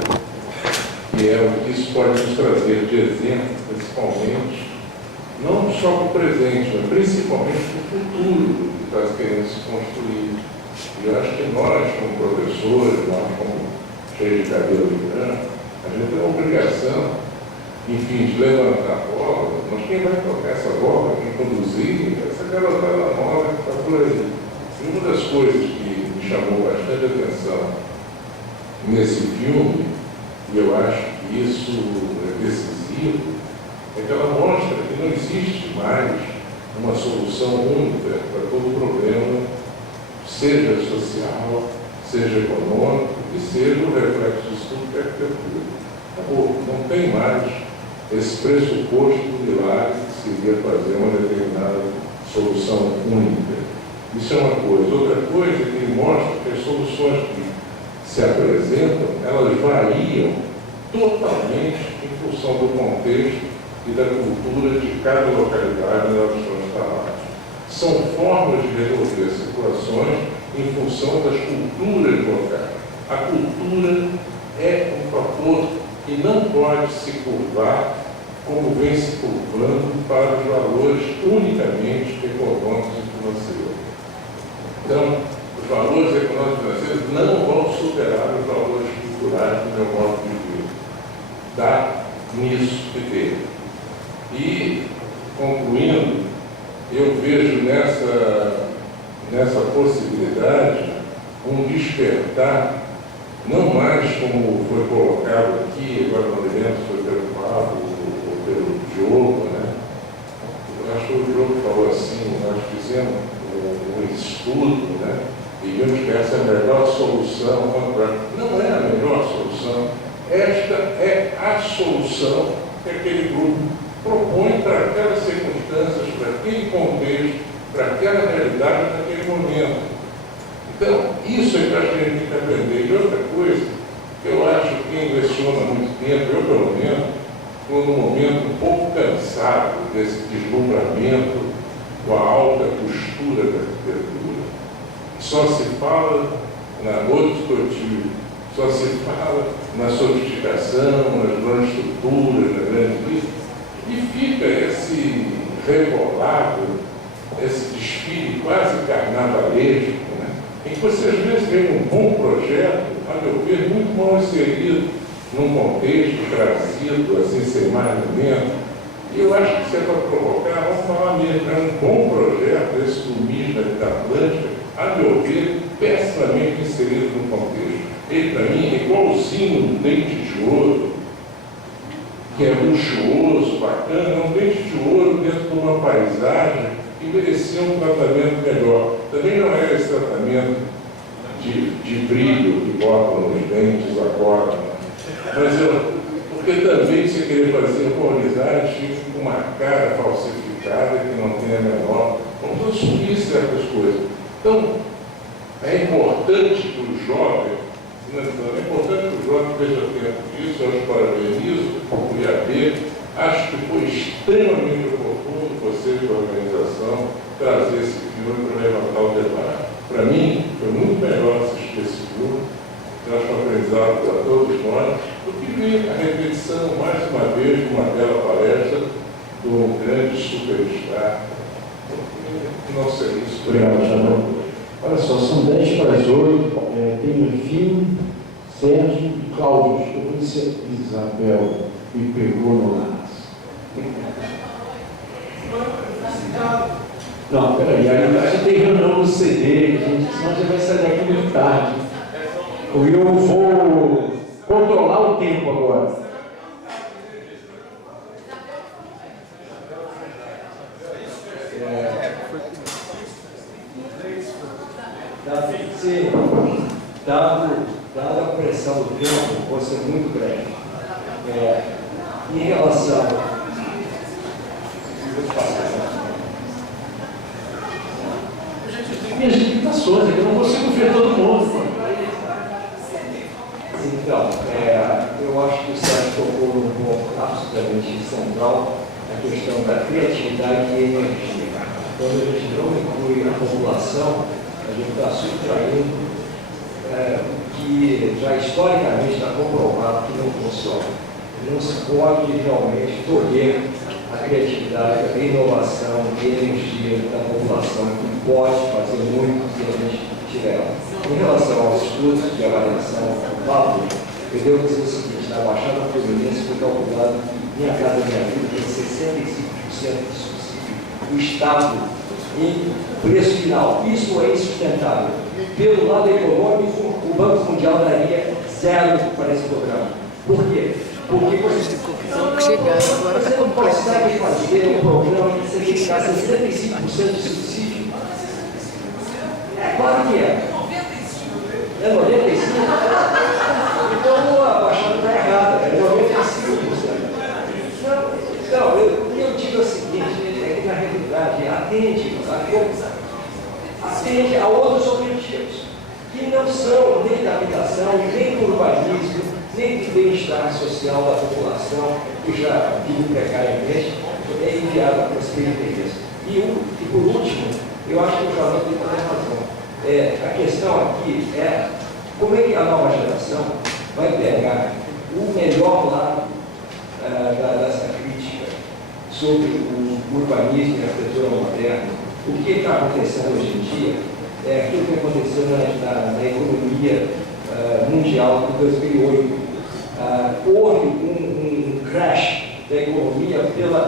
que é o que isso pode nos trazer de exemplo, principalmente, não só para o presente, mas principalmente para o futuro que está querendo se construir. E eu acho que nós, como professores, nós como cheios de cabelo de branco, a gente tem a obrigação, enfim, de levantar a bola, mas quem vai tocar essa bola, quem conduzir, essa garotada nova que está por aí. E uma das coisas que me chamou bastante atenção nesse filme, e eu acho que isso é decisivo, é que ela mostra que não existe mais uma solução única para todo problema, seja social, seja econômico, e seja o reflexo disso tudo que é arquitetura. Acabou, não tem mais esse pressuposto do milagre que seria fazer uma determinada solução única. Isso é uma coisa. Outra coisa é que ele mostra que as soluções que se apresentam, elas variam totalmente em função do contexto e da cultura de cada localidade onde elas estão instaladas. São formas de resolver situações em função das culturas locais. A cultura é um fator que não pode se curvar como vem se curvando para os valores unicamente econômicos e financeiros. Então, os valores econômicos e financeiros não vão superar os valores culturais do meu modo de vida. Dá nisso que tem. E, concluindo, eu vejo nessa possibilidade um despertar não mais como foi colocado aqui, agora não lembro se foi pelo Pablo ou pelo Diogo, né? Eu acho que o Diogo falou assim, nós fizemos um estudo, né? E vimos que essa é a melhor solução. Não é a melhor solução. Esta é a solução que aquele grupo propõe para aquelas circunstâncias, para aquele contexto, para aquela realidade naquele momento. Então, isso é que a gente tem que aprender. E outra coisa, que eu acho que quem leciona muito tempo, eu pelo menos, estou num momento um pouco cansado desse deslumbramento com a alta costura da arquitetura. Só se fala na outro só se fala na sofisticação, nas grandes estruturas, na grande vida, e fica esse rebolado, esse desfile quase carnavalesco, né? Em que você às vezes vê um bom projeto, a meu ver, muito mal inserido num contexto trazido, assim, sem mais nem menos. E eu acho que se é para provocar, vamos falar mesmo, é um bom projeto, esse do Misna da Atlântica, a meu ver, pessimamente inserido no contexto. Ele, para mim, é igualzinho um dente de ouro, que é luxuoso, bacana, é um dente de ouro dentro de uma paisagem que merecia um tratamento melhor. Também não era esse tratamento de brilho que botam nos dentes agora, mas porque também se querer fazer organizar, fica com uma cara falsificada que não tem a menor. Vamos assumir certas coisas. Então, é importante que o jovem, é importante que o jovem veja tempo disso, eu os parabenizo, o IAB, acho que foi extremamente oportuno vocês da organização trazer esse filme para levantar o debate. Para mim, foi muito melhor assistir esse filme, eu acho que aprendizado para todos nós, do que ver a repetição, mais uma vez, de uma bela palestra de um grande superstar. Não sei isso. Obrigado, Janão. Olha só, são 10 para as 8, tem o filme, Sérgio e Cláudio. Eu vou dizer, Isabel me pegou no laço. Não, peraí, a gente tem reunião no CD, gente, senão a gente vai sair daqui muito tarde. Eu vou controlar o tempo agora. Dada a pressão do tempo, vou ser muito breve. Em relação. Minhas limitações, eu não consigo ver todo mundo. Então, eu acho que o Sérgio tocou num ponto absolutamente central, a questão da criatividade e energia. Quando a gente não inclui a população, a gente está subtraindo o que já historicamente está comprovado que não funciona. Não se pode realmente tolher a criatividade, a inovação e a energia da população, que pode fazer muito se a gente tiver ela. Em relação aos estudos de avaliação Pablo, eu devo dizer o seguinte: na Baixada Fluminense foi calculado que Minha Casa Minha Vida tem 65% de subsídio do Estado em preço final. Isso é insustentável. Pelo lado econômico, o Banco Mundial daria 0 para esse programa. Por quê? Porque você não consegue fazer um programa que você ficar 65% de subsídio. É claro que é. É 95%. Então a Baixada está errada, é 95%. Então, eu digo o seguinte, é que na realidade atende a outros objetivos, que não são nem da habitação, nem do urbanismo, nem do bem-estar social da população, que já vive precariamente, é enviada para as periferias. E por último, eu acho que o Janão tem toda a razão. A questão aqui é como é que a nova geração vai pegar o melhor lado dessa crítica sobre o urbanismo e a arquitetura moderna. O que está acontecendo hoje em dia é aquilo que aconteceu na economia mundial de 2008. Houve um crash da economia pela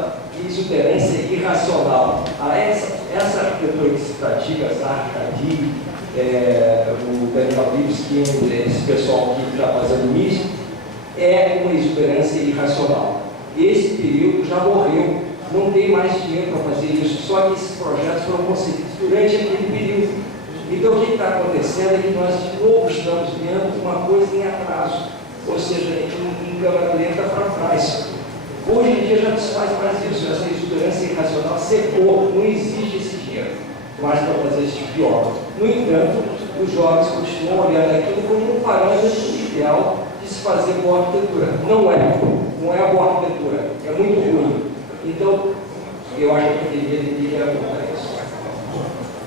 exuberância irracional. Essa arquitetura que se pratica, essa Arcadie, o Daniel Lipskin, esse pessoal que exuberância irracional. Esse período já morreu, não tem mais dinheiro para fazer isso, só que esses projetos foram concebidos durante aquele período. Então, o que está acontecendo é que nós, de novo, estamos vendo uma coisa em atraso, ou seja, em câmera lenta para trás. Hoje em dia já não se faz mais isso, essa exuberância irracional secou, não existe esse dinheiro mais para fazer esse tipo de obra. No entanto, os jovens continuam olhando aquilo como um parâmetro ideal de se fazer boa arquitetura. Não é a boa arquitetura, é muito ruim. Então, eu acho que a academia deveria apontar isso.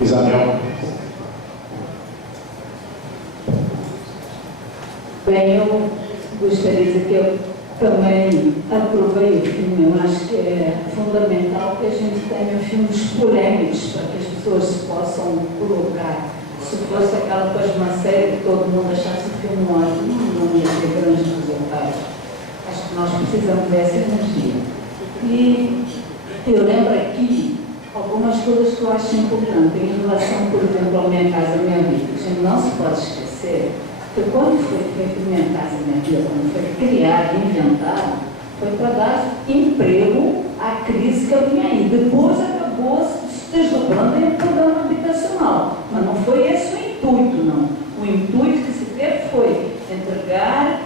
Isabel. Bem, eu gostaria de dizer que eu também aprovei o filme. Eu acho que é fundamental que a gente tenha filmes polêmicos para que as pessoas se possam colocar. Se fosse aquela coisa, uma série que todo mundo achasse o filme ótimo, não ia ter grandes resultados. Acho que nós precisamos dessa energia. E eu lembro aqui algumas coisas que eu acho importantes em relação, por exemplo, à Minha Casa Minha Vida. A gente não se pode esquecer que quando foi feito Minha Casa Minha Vida, quando foi criado, inventado, foi para dar emprego à crise que vinha aí. Depois acabou se desdobrando em um programa habitacional. Mas não foi esse o intuito, não. O intuito que se teve foi entregar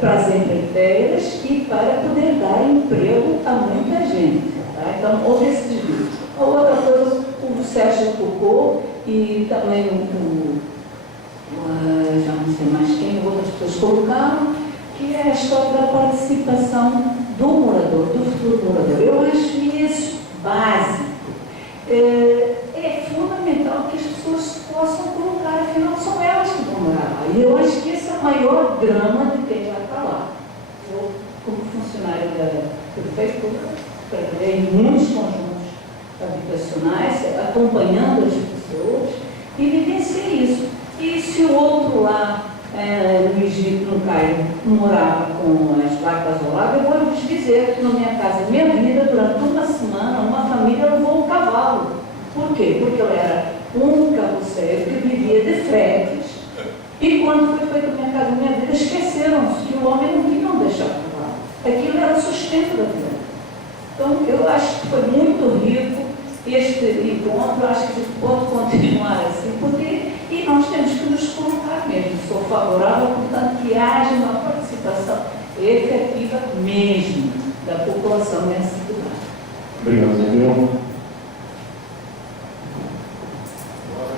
para as empreiteiras e para poder dar emprego a muita gente. Tá? Então, houve esse desvio. A outra coisa, o Sérgio tocou e também já não sei mais quem, outras pessoas colocaram, que é a história da participação do morador, do futuro morador. Eu acho isso básico. É fundamental que as pessoas possam colocar, afinal são elas que vão morar lá. E eu acho que esse é o maior drama de quem vai para lá. Eu, como funcionário da prefeitura, trabalhei em muitos conjuntos habitacionais, acompanhando as pessoas e vivenciei isso. E se o outro lá no Egito, no Cairo, morava com as vacas ao lado, eu vou vos dizer que na minha casa, minha vida, durante uma semana, uma família levou um cavalo. Por quê? Porque eu era um carroceiro que vivia de fretes. E quando foi feita a Minha Casa Minha Vida, esqueceram-se que o homem não tinha onde deixar o cavalo. Aquilo era o sustento da vida. Então, eu acho que foi muito rico este encontro. Acho que a gente pode continuar assim, porque e nós temos que nos colocar mesmo. Sou favorável, portanto, que haja uma participação efetiva mesmo da população nessa cidade. Obrigado, Isabel.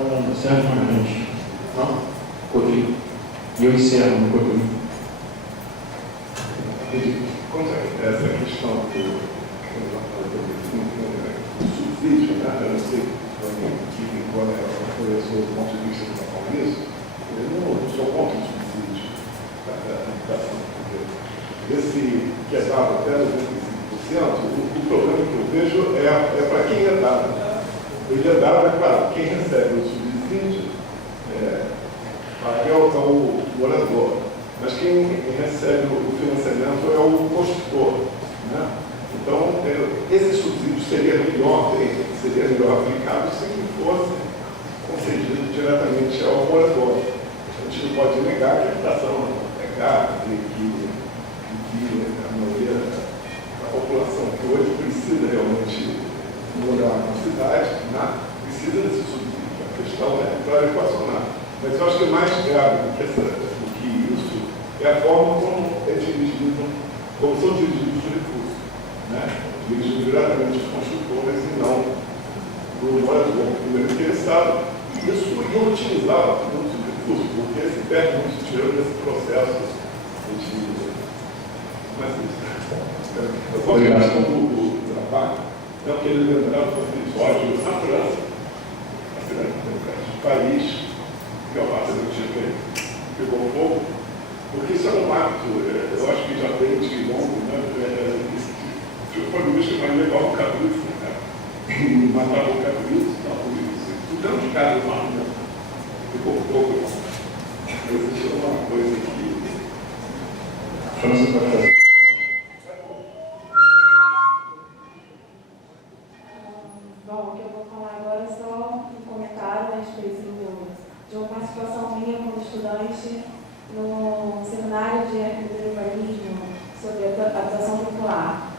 Agora, Sérgio Martins. Não? Rodrigo. E eu encerro no Rodrigo. Quanto a essa questão do subsídio, eu não sei qual foi o seu ponto de vista em relação a isso. Eu não sou contra o subsídio da habitação. Esse que é dado até 95%, o problema que eu vejo é para quem é dado. Ele é dado, é claro, quem recebe o subsídio é o morador, mas quem recebe o financiamento é o construtor. Né? Então, esse subsídio seria melhor aplicado se ele fosse concedido diretamente ao morador. A gente não pode negar que a habitação é cara e que a maioria da população que hoje precisa realmente morar na cidade, né? Precisa desse subsídio. A questão é para equacionar. Mas eu acho que o mais grave do que isso é a forma como é dirigido, como são dirigidos os recursos. Né? Dirigido diretamente os construtores e não do morador, primeiro interessado. E isso inutilizava todos os recursos, porque se perde muito dinheiro nesse processo de. Mas eu gosto da questão do trabalho, não queria lembrar do episódio na França, na cidade de Paris, que é o parceiro que pegou fogo, porque isso é um hábito, eu acho que já tem de longo, né? Foi o bicho mais legal do cabrito, né? Matava o cabrito, tudo dentro de casa, né? Ficou fogo. Mas isso é uma coisa que França vai fazer. Bom, o que eu vou falar agora é só um comentário a respeito de uma participação minha como estudante no seminário de arquitetura e urbanismo popular.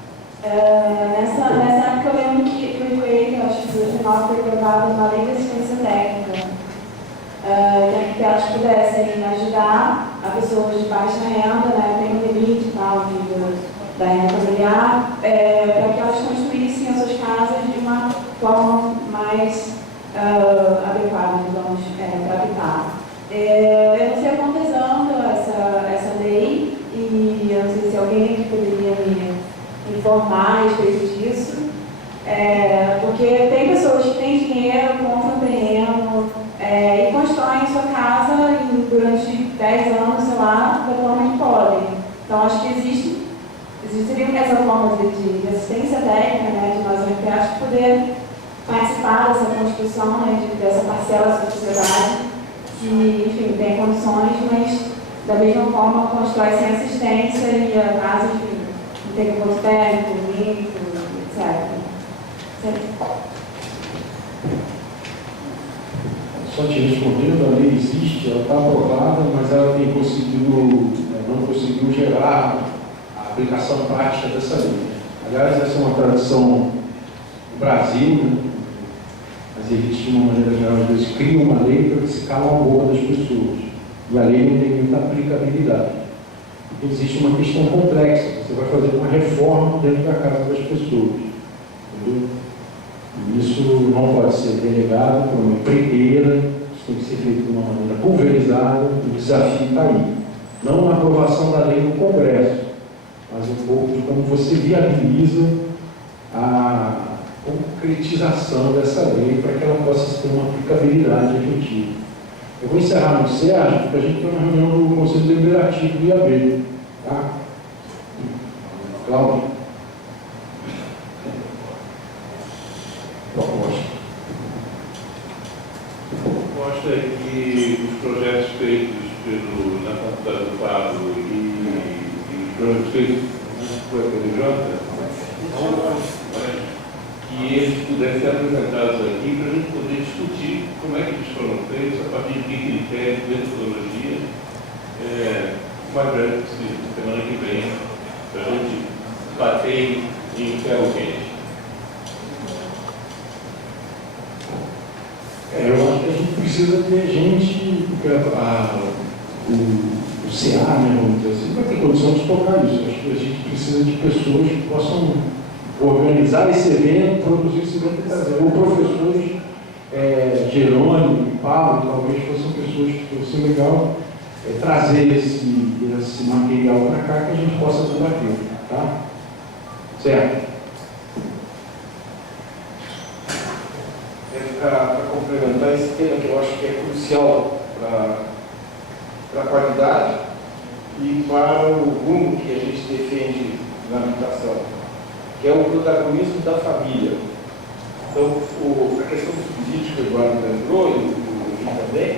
Nessa época eu lembro que foi feita, acho que em 2009 foi aprovada uma lei de assistência técnica, que arquitetos pudessem ajudar a pessoas de baixa renda, né, tem um limite e tal da renda familiar, para que elas construíssem as suas casas de uma forma mais adequada, digamos, para habitar. Eu não sei há quantos anos essa lei, e eu não sei se alguém aqui poderia me informar a respeito disso, porque tem pessoas que têm dinheiro, compram terreno e constroem sua casa durante 10 anos, sei lá, da forma que podem. Então, acho que existiria essa forma de assistência técnica, né, de nós arquitetos poder participar dessa construção, né, dessa parcela da sociedade que, enfim, tem condições, mas da mesma forma constrói sem assistência e a casa, enfim, não tem composto térmico, limpo, etc. Só te respondendo, a lei existe, ela está aprovada, mas ela não conseguiu gerar a aplicação prática dessa lei. Aliás, essa é uma tradição do Brasil, né? As elites, de uma maneira geral, às vezes criam uma lei para que se calem a boca das pessoas. E a lei não tem muita aplicabilidade. Então, existe uma questão complexa. Você vai fazer uma reforma dentro da casa das pessoas. Entendeu? E isso não pode ser delegado por uma empreiteira, isso tem que ser feito de uma maneira pulverizada, o desafio está aí. Não na aprovação da lei no Congresso, mas um pouco de como você viabiliza a concretização dessa lei para que ela possa ter uma aplicabilidade efetiva. Eu vou encerrar no Sérgio, porque a gente tem uma reunião do Conselho Deliberativo do IAB. Tá? Cláudio. Proposta é que os projetos feitos na Faculdade do Pablo e os projetos feitos pela PDJ, que eles pudessem ser apresentados aqui para a gente poder discutir como é que eles foram feitos, a partir de que critérios, metodologia, o mais breve possível, semana que vem, para a gente bater em ferro quente. Eu acho que a gente precisa ter gente, porque o CA, né, vamos dizer assim, vai ter condição de tocar isso. Eu acho que a gente precisa de pessoas que possam organizar esse evento, produzir esse evento e trazer. Ou professores, Jerônimo e Paulo, talvez fossem pessoas que fosse legal trazer esse material para cá que a gente possa debater. Tá? Certo? Para complementar esse tema que eu acho que é crucial para a qualidade e para o rumo que a gente defende na habitação, que é o protagonismo da família. Então, a questão do subsídio que o Eduardo lembrou, e o Fim também,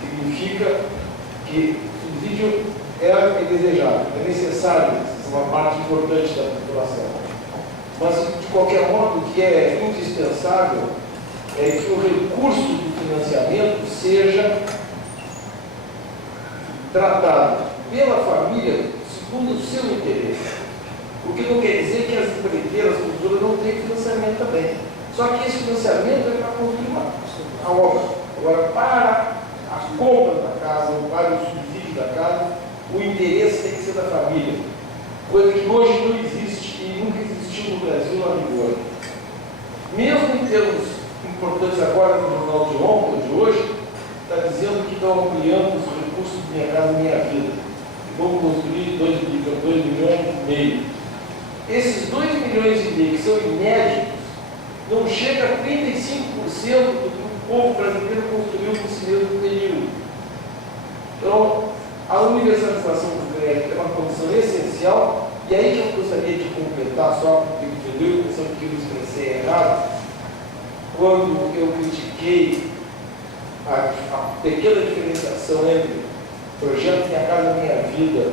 significa que o subsídio é desejado, é necessário, é uma parte importante da população. Mas, de qualquer modo, o que é indispensável é que o recurso do financiamento seja tratado pela família segundo o seu interesse. O que não quer dizer que as empreiteiras, as construtoras não têm financiamento também. Só que esse financiamento é para construir a obra. Agora, para a compra da casa, para o subsídio da casa, o interesse tem que ser da família. Coisa que hoje não existe e nunca existiu no Brasil na vigor. Mesmo em termos importantes agora no jornal de ontem, de hoje, está dizendo que estão ampliando os recursos de Minha Casa Minha Vida. Vão construir 2,5 milhões. Esses 2,5 milhões que são inéditos, não chega a 35% do que o povo brasileiro construiu nesse mesmo período. Então, a universalização do crédito é uma condição essencial, e aí que eu gostaria de completar só, porque entendeu a questão que eu expressei errado, quando eu critiquei a pequena diferenciação entre projeto Minha Casa Minha Vida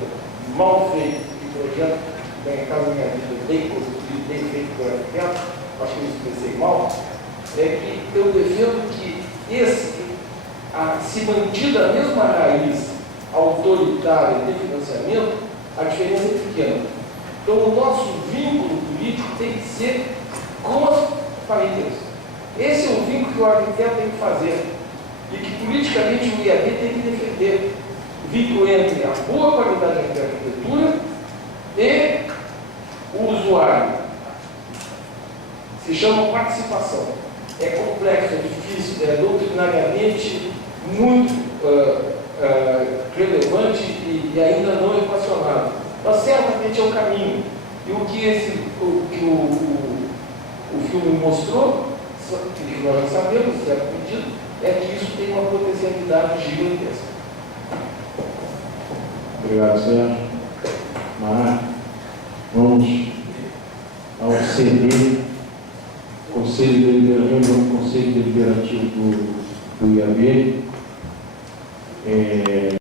mal feito e projeto Minha Casa Minha Vida bem construído, bem feito por arquiteto, acho que eu expressei mal, é que eu defendo que se mantida a mesma raiz autoritária de financiamento, a diferença é pequena. Então, o nosso vínculo político tem que ser com as famílias. Esse é o vínculo que o arquiteto tem que fazer e que politicamente o IAB tem que defender. O vínculo entre a boa qualidade da arquitetura e o usuário. Se chama participação. É complexo, é difícil, é doutrinariamente muito relevante e ainda não equacionado. Mas certamente é um caminho. E o que o filme mostrou, que nós já sabemos, certo pedido, é que isso tem uma potencialidade gigantesca. Obrigado, Sérgio. Mar, vamos ao CD, reunião do Conselho Deliberativo do IAB.